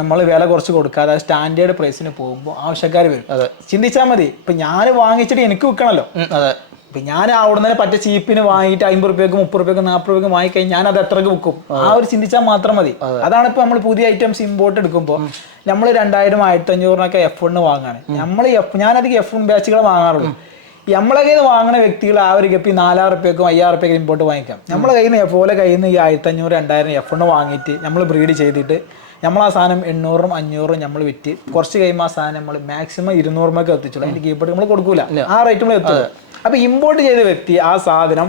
Speaker 3: നമ്മൾ വില കുറച്ച് കൊടുക്കാതെ സ്റ്റാൻഡേർഡ് പ്രൈസിന് പോകുമ്പോൾ ആവശ്യക്കാർ വരും. അതെ. ചിന്തിച്ചാൽ മതി. ഇപ്പം ഞാൻ വാങ്ങിച്ചിട്ട് എനിക്ക് വിൽക്കണമല്ലോ
Speaker 2: അതെ.
Speaker 3: ഇപ്പം ഞാൻ അവിടെ നിന്ന് പറ്റ ചീപ്പിന് വാങ്ങിയിട്ട് അമ്പത് റുപ്യക്ക് മുപ്പത് റുപ്യക്ക് നാൽപ്പത് റുപ്യക്ക് വാങ്ങിക്കഴിഞ്ഞാൽ ഞാൻ അത് എത്രക്ക് വിൽക്കും ആ ഒരു ചിന്തിച്ചാൽ മാത്രം മതി. അതാണ് ഇപ്പൊ നമ്മൾ പുതിയ ഐറ്റംസ് ഇമ്പോർട്ട് എടുക്കുമ്പോൾ നമ്മൾ രണ്ടായിരം ആയിരത്തി അഞ്ഞൂറിനൊക്കെ എഫ് എണ്ണ് വാങ്ങാണ് നമ്മൾ എഫ് ഞാനധികം എഫ് എൺ ബാച്ചുകളെ വാങ്ങാറുള്ളൂ. നമ്മളെ കയ്യിൽ നിന്ന് വാങ്ങുന്ന വ്യക്തികൾ ആ ഒരു ഗപ്പി നാലായിരം റുപ്യക്കും അയ്യായിരം റുപ്യക്കും ഇമ്പോർട്ട് വാങ്ങിക്കാം. നമ്മളെ കയ്യിൽ നിന്ന് പോലെ കയ്യിൽ നിന്ന് ഈ ആയിരത്തി അഞ്ഞൂറ് രണ്ടായിരം എഫ് എണ്ണ് വാങ്ങിയിട്ട് നമ്മൾ ബ്രീഡ് ചെയ്തിട്ട് നമ്മൾ ആ സാധനം എണ്ണൂറും അഞ്ഞൂറും നമ്മൾ വിറ്റ് കുറച്ച് കഴിയുമ്പോൾ ആ സാധനം നമ്മൾ മാക്സിമം ഇരുന്നൂറുമൊക്കെ എത്തിച്ചുള്ളൂ അതിന്റെ കീപ്പേഡ് നമ്മൾ കൊടുക്കൂല. ആ റേറ്റ് നമ്മൾ എത്തുള്ളൂ. അപ്പൊ ഇമ്പോർട്ട് ചെയ്ത വ്യക്തി ആ സാധനം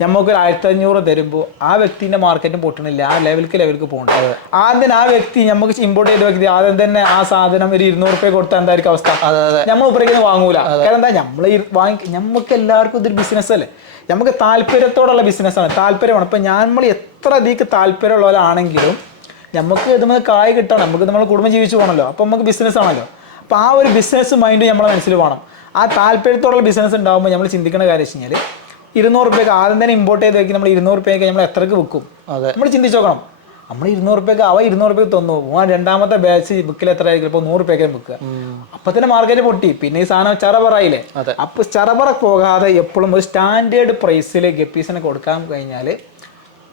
Speaker 3: നമുക്ക് ഒരു ആയിരത്തി അഞ്ഞൂറ് തരുമ്പോൾ ആ വ്യക്തിന്റെ മാർക്കറ്റും പൊട്ടണില്ല. ആ ലെവൽക്ക് ലെവൽക്ക് പോകേണ്ടത് ആദ്യം ആ വ്യക്തി നമുക്ക് ഇമ്പോർട്ട് ചെയ്ത വ്യക്തി ആദ്യം തന്നെ ആ സാധനം ഒരു ഇരുന്നൂറ് റുപ്യ കൊടുത്താൽ എന്തായിരിക്കും അവസ്ഥ? നമ്മൾ ഉപയോഗിക്കുന്നത് വാങ്ങൂല. കാരണം എന്താ? നമ്മൾ വാങ്ങി നമുക്ക് എല്ലാവർക്കും ഇതൊരു ബിസിനസ് അല്ലേ? നമുക്ക് താല്പര്യത്തോടുള്ള ബിസിനസ്സാണ് താല്പര്യമാണ്. ഞാൻ നമ്മൾ എത്ര അധികം താല്പര്യമുള്ളവരാണെങ്കിലും നമുക്ക് ഇതുമ്പോൾ കായ് കിട്ടണം. നമുക്ക് നമ്മൾ കുടുംബം ജീവിച്ചു പോകണമല്ലോ. അപ്പം നമുക്ക് ബിസിനസ് ആണല്ലോ. അപ്പോൾ ആ ഒരു ബിസിനസ് മൈൻഡ് നമ്മളെ മനസ്സിൽ വേണം. ആ താല്പര്യത്തോടുള്ള ബിസിനസ് ഉണ്ടാകുമ്പോൾ നമ്മൾ ചിന്തിക്കുന്ന കാര്യം വെച്ച് കഴിഞ്ഞാൽ ഇരുന്നൂറ് റുപ്യക്ക് ആദ്യം തന്നെ ഇമ്പോർട്ട് ചെയ്ത് വെക്കി. നമ്മൾ ഇരുന്നൂറ് റുപ്യക്ക് നമ്മൾ എത്രക്ക് വിൽക്കും? നമ്മൾ ചിന്തിച്ച് നോക്കണം. നമ്മൾ ഇരുന്നൂറ് റുപ്യക്ക് അവ ഇരുന്നൂറ് റുപ്യക്ക് തന്നു. ആ രണ്ടാമത്തെ ബാച്ച് ബുക്കിൽ എത്ര ആയിരിക്കും ഇപ്പോൾ നൂറ് റുപ്യക്ക് ബുക്കുക അപ്പൊ തന്നെ മാർക്കറ്റ് പൊട്ടി. പിന്നെ ഈ സാധനം അതെ. അപ്പൊ ചറപറ പോകാതെ എപ്പോഴും ഒരു സ്റ്റാൻഡേർഡ് പ്രൈസിൽ ഗപ്പീസിനെ കൊടുക്കാൻ കഴിഞ്ഞാൽ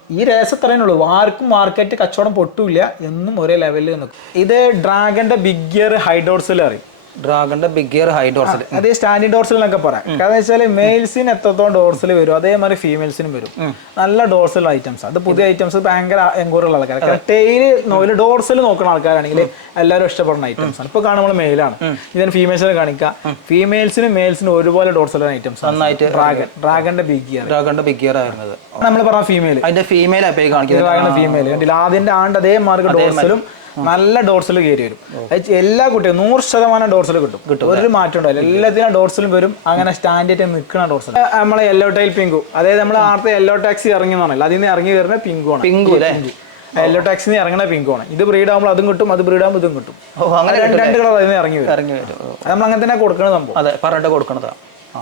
Speaker 3: ഈ രസത്രേ ഉള്ളൂ. ആർക്കും മാർക്കറ്റ് കച്ചവടം പൊട്ടൂല എന്നും ഒരേ ലെവലിൽ നിൽക്കും ഇത് ഡ്രാഗന്റെ ബിഗ്ഗിയർ ഹൈഡോർസിൽ അറിയും?
Speaker 2: ഡ്രാഗണിന്റെ ബിഗ് ഗിയർ ഹൈ ഡോർസൽ
Speaker 3: അതേ സ്റ്റാൻഡിംഗ് ഡോർസൽ എന്നൊക്കെ പറയാം. കാരണം വെച്ചാൽ മെയിൽസിന് എത്രത്തോളം ഡോർസൽ വരും അതേമാതിരി ഫീമെയിൽസിനും വരും. നല്ല ഡോർസൽ ഐറ്റംസ് അത് പുതിയ ഐറ്റംസ് ഭയങ്കര എൻക്വയറിയുള്ള ആൾക്കാർ ടെയിൽ നോയിൽ ഡോർസൽ നോക്കുന്ന ആൾക്കാരാണെങ്കിൽ എല്ലാവരും ഇഷ്ടപ്പെടുന്ന ഐറ്റംസ് ആണ്. ഇപ്പൊ കാണുമ്പോൾ മെയിലാണ് ഇതിന് ഫീമെയിൽസിനെ കാണിക്കാം. ഫീമെയിൽസിനും മെയിൽസിനും ഒരുപോലെ ഡോർസൽ ഐറ്റംസ്
Speaker 2: നന്നായിട്ട്
Speaker 3: ഡ്രാഗൺ ഡ്രാഗണിന്റെ ബിഗ് ഗിയർ
Speaker 2: ഡ്രാഗണിന്റെ ബിഗ് ഗിയർ ആയിരുന്നത്.
Speaker 3: നമ്മൾ പറഞ്ഞ ഫീമെയിൽ
Speaker 2: അതിന്റെ ഫീമെയിൽ ആയിട്ട് കാണിക്കുന്നത്.
Speaker 3: ഡ്രാഗൺ ഫീമെയിൽ ആദ്യന്റെ ആണ്ട് അതേ മാർക്ക് ഡോർസലും നല്ല ഡോർസൽ കയറി വരും. എല്ലാ കുട്ടിയും നൂറ് ശതമാനം ഡോർസൽ കിട്ടും. കിട്ടും ഒരു മാറ്റം ഉണ്ടാവില്ല എല്ലാത്തിനും ഡോർസലും വരും. അങ്ങനെ സ്റ്റാൻഡേർഡ് നിൽക്കുന്ന ഡോർസൽ നമ്മളെ യെല്ലോ ടൈൽ പിങ്കു അതായത് നമ്മൾ ആർത്തെ യെല്ലോ ടാക്സി ഇറങ്ങി എന്നാണല്ലോ അതിൽ നിന്ന് ഇറങ്ങി വരുന്ന പിങ്കു ആണ്.
Speaker 2: പിങ്കു അല്ലേ?
Speaker 3: യെല്ലോ ടാക്സിൽ നിന്ന് ഇറങ്ങുന്ന പിങ്കു ആണ്. ഇത് ബ്രീഡ് ആകുമ്പോൾ അതും കിട്ടും അത് ബ്രീഡ് ആകുമ്പോൾ ഇതും കിട്ടും.
Speaker 2: അങ്ങനെ
Speaker 3: രണ്ട് രണ്ട് കളർ അതിൽ നിന്ന് ഇറങ്ങി വരും.
Speaker 2: ഇറങ്ങി വരും.
Speaker 3: നമ്മൾ അങ്ങനെ തന്നെ കൊടുക്കുന്ന സംഭവം.
Speaker 2: അതെ പറഞ്ഞിട്ട് കൊടുക്കണതാണ് ആ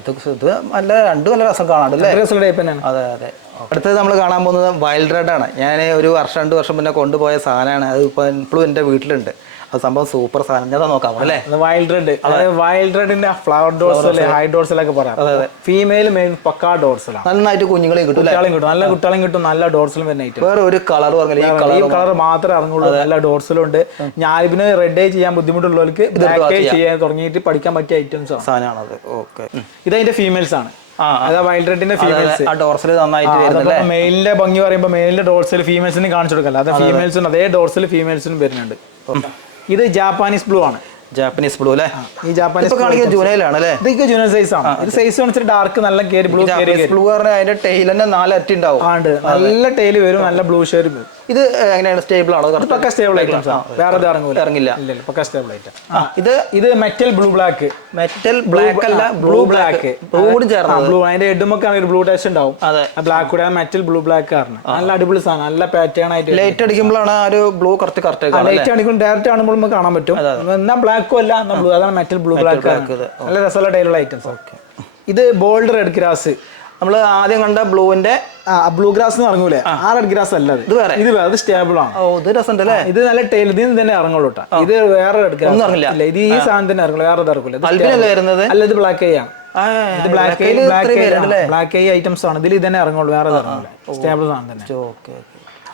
Speaker 2: ഇത് നല്ല രണ്ടു നല്ല രസം
Speaker 3: കാണാണ്ട് ടൈപ്പ് തന്നെയാണ്.
Speaker 2: അതെ അതെ. അടുത്തത് നമ്മൾ കാണാൻ പോകുന്നത് വൈൽഡ് റെഡ് ആണ്. ഞാൻ ഒരു വർഷം രണ്ട് വർഷം മുന്നേ കൊണ്ടുപോയ സാധനമാണ്. അത് ഇപ്പോൾ ഇപ്പോഴും എന്റെ വീട്ടിലുണ്ട്. അത് സംഭവം സൂപ്പർ സാധനം. ഞാൻ നോക്കാം. അല്ലേ?
Speaker 3: Wild red. അതായത് വൈൽഡ് റെഡിന്റെ ഫ്ലവർ ഡോർസൽ ഹൈ ഡോർസലൊക്കെ പറയാം. ഫീമെയിൽ മെയിൻ പക്കാ ഡോർസലാണ്
Speaker 2: നന്നായിട്ട് കുഞ്ഞുങ്ങളെയും കിട്ടും അല്ലേ?
Speaker 3: കുട്ടികളും കിട്ടും. നല്ല കുട്ടികളും കിട്ടും. നല്ല ഡോർസിലും വരുന്ന ഐറ്റം
Speaker 2: വേറെ ഒരു കളർ പറഞ്ഞില്ല? ഈ കളർ
Speaker 3: മാത്രമേ അറിഞ്ഞുള്ളൂ. നല്ല ഡോർസലും ഉണ്ട്. ഞാനിപ്പിന് റെഡ് ചെയ്യാൻ ബുദ്ധിമുട്ടുള്ളവർക്ക് ചെയ്യാൻ തുടങ്ങിയിട്ട് പഠിക്കാൻ പറ്റിയ ഐറ്റംസ് ആണ്.
Speaker 2: അത് ഓക്കെ.
Speaker 3: ഇതതിന്റെ ഫീമെയിൽസ് ആണ്. അതാ വൈൽഡ് റെഡിന്റെ ഫീമെയിൽസ്
Speaker 2: ആ ഡോർസൽ നന്നായിട്ട് വരുന്നല്ലേ
Speaker 3: മെയിലിന്റെ ഭംഗി പറയുമ്പോൾ മെയിലിന്റെ ഡോർസൽ ഫീമെയിൽസിന് കാണിച്ചു കൊടുക്കല്ല അത് ഫീമെയിൽസും അതേ. ഡോർസൽ ഫീമെയിൽസിനും വരുന്നുണ്ട്. ഇത് ജാപ്പാനീസ് ബ്ലൂ ആണ്.
Speaker 2: ജാപ്പനീസ് ബ്ലൂ അല്ലേ?
Speaker 3: ഈ ജാപ്പാനീസ്
Speaker 2: കാണിക്കുന്നത് ജൂനൈലാണ് അല്ലേ?
Speaker 3: ഇതൊക്കെ ജൂനിയർ സൈസ് ആണ്. ഇത് സൈസ് കാണിച്ചിട്ട് ഡാർക്ക് നല്ല കേറി ബ്ലൂ
Speaker 2: ബ്ലൂ പറഞ്ഞാൽ അതിന്റെ ടെയിൽ തന്നെ നാലറ്റി ഉണ്ടാവും.
Speaker 3: ആണ്ട് നല്ല ടൈൽ വരും നല്ല ബ്ലൂ ഷെയർ വരും.
Speaker 2: ഇത് എങ്ങനെയാണ്? സ്റ്റേബിൾ ആണോ?
Speaker 3: പക്ക സ്റ്റേബിൾ ഐറ്റംസ് ആണ് വേറെ ഇത്
Speaker 2: ഇറങ്ങില്ല.
Speaker 3: ഇല്ല പക്ക സ്റ്റേബിൾ ഐറ്റം
Speaker 2: ഇത്
Speaker 3: ഇത് metal blue black
Speaker 2: metal black അല്ല ബ്ലൂ ബ്ലാക്ക് ബ്ലൂ കൂടി ചേർന്നത്.
Speaker 3: ബ്ലൂ അതിന്റെ ഹെഡുമൊക്കെ ആണെങ്കിൽ ബ്ലൂ ടച്ച് ഉണ്ടാവും.
Speaker 2: അതെ.
Speaker 3: ബ്ലാക്ക് കൂടെ മെറ്റൽ ബ്ലൂ ബ്ലാക്ക് ആണ്. നല്ല അടിപൊളി സാധനം നല്ല പാറ്റേൺ ആയിട്ട്
Speaker 2: ലൈറ്റ് അടിക്കുമ്പോഴാണ് ആ ഒരു ബ്ലൂ കറക്റ്റ് കറക്റ്റ് ആയിട്ട്
Speaker 3: ലൈറ്റ് അടിക്കുമ്പോൾ ഡയറക്റ്റ് കാണുമ്പോൾ നമുക്ക് കാണാൻ പറ്റും. എന്നാൽ ബ്ലാക്കും അല്ല എന്നാ അതാണ് മെറ്റൽ ബ്ലൂ ബ്ലാക്ക് നല്ല രസമുള്ള ടൈലുള്ള ഐറ്റംസ് ഓക്കെ ഇത് ബോൾഡ് റെഡ് ഗ്രാസ്
Speaker 2: നമ്മൾ ആദ്യം കണ്ട ബ്ലൂവിന്റെ
Speaker 3: ബ്ലൂ ഗ്രാസ് എന്ന് പറഞ്ഞൂലേ ആ. റെഡ് ഗ്രാസ് അല്ല
Speaker 2: ഇത് വേറെ.
Speaker 3: ഇത് വേറെ, സ്റ്റേബിൾ ആണ്.
Speaker 2: ഓ ഇത് രസം അല്ലേ
Speaker 3: ഇത് നല്ല ടൈൽ ഇതിന് തന്നെ ഇറങ്ങുള്ളൂ. ഇത് വേറെ റെഡ് ഗ്രാസ്.
Speaker 2: ഒന്നും ഇറങ്ങില്ല.
Speaker 3: ഇല്ല ഇത് ഈ സാധനം തന്നെ ഇറങ്ങുള്ളൂ വേറെ
Speaker 2: ഇറക്കൂല വരുന്നത്?
Speaker 3: അല്ല ഇത് ബ്ലാക്ക് ഐ ആണ്. ഇത് black eye black eye items ആണ്. ഇതിൽ ഇതന്നെ ഇറങ്ങുള്ളൂ വേറെ സ്റ്റേബിൾ സാധനം തന്നെ.
Speaker 2: ഓക്കെ.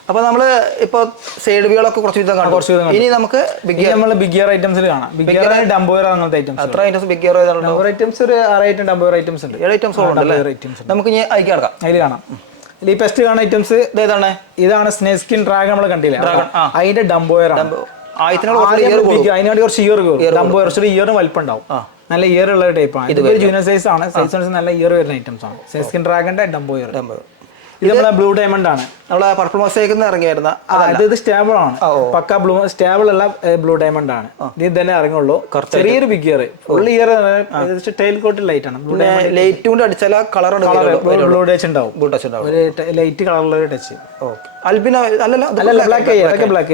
Speaker 2: അപ്പൊ നമ്മൾ ഇപ്പൊ സൈഡ് വ്യൂകളൊക്കെ കുറച്ച് വിധം കണ്ടു.
Speaker 3: കുറച്ച് വിധം
Speaker 2: ഇനി നമുക്ക് ബിഗ്
Speaker 3: ഗിയർ നമ്മൾ ബിഗ് ഇയർ ഐറ്റംസിൽ കാണാം. ബിഗ് ഇയർ ഡംബോയർ അങ്ങനത്തെ ഐറ്റംസ്
Speaker 2: അത്ര ഐറ്റംസ് ബിഗ് ഏതാണല്ലോ
Speaker 3: ഡംബോയർ ഐറ്റംസ് ഒരു ആറ് ഐറ്റം ഡംബോയർ ഐറ്റംസ് ഉണ്ട്.
Speaker 2: ഏഴ് ഐറ്റംസ്
Speaker 3: ഡംബോയർ ഐറ്റംസ്
Speaker 2: നമുക്ക് ഇനി അയക്കി കിടക്കാം.
Speaker 3: അതിൽ കാണാം. ഈ പെസ്റ്റ് കാണുന്ന ഐറ്റംസ്
Speaker 2: ഇതാണ്
Speaker 3: ഇതാണ് സ്നേക് സ്കിൻ ഡ്രാഗൺ നമ്മൾ കണ്ടില്ലേ? അതിന്റെ ഡംബോയർ അതിനായിട്ട് കുറച്ച് ഇയർ ഡംബോയർ കുറച്ചൊരു ഇയർ വലിപ്പം ഉണ്ടാവും നല്ല ഇയർ ഉള്ള ടൈപ്പാണ് ഇത് ജൂനിയർ സൈസ് ആണ്. സൈസ് നല്ല ഇയർ വരുന്ന ഐറ്റംസ് ആണ്. സ്നേക് സ്കിൻ ഡ്രാഗന്റെ ഡംബോയർ ഇത് നമ്മളെ ബ്ലൂ ഡയമണ്ട് ആണ്.
Speaker 2: നമ്മളെ പർപ്പിൾ മൊസൈക്കിൽ ഇറങ്ങിയായിരുന്ന
Speaker 3: അതായത് ഇത് സ്റ്റേബിൾ ആണ്. പക്ക ബ്ലൂ സ്റ്റേബിൾ അല്ല ബ്ലൂ ഡയമണ്ട് ആണ്. ഇത് തന്നെ ഇറങ്ങുള്ളൂ. ചെറിയൊരു big ear full ear tail coat light ആണ്.
Speaker 2: ലൈറ്റ് കൊണ്ട് അടിച്ചാൽ കളർ
Speaker 3: ബ്ലൂ ടച്ച് ഉണ്ടാവും.
Speaker 2: ബ്ലൂ ടച്ച് ഉണ്ടാവും.
Speaker 3: ഒരു ലൈറ്റ് കളറുള്ള ഒരു ടച്ച്
Speaker 2: ഓക്കെ. അൽബിനോ അല്ലല്ല
Speaker 3: ബ്ലാക്ക്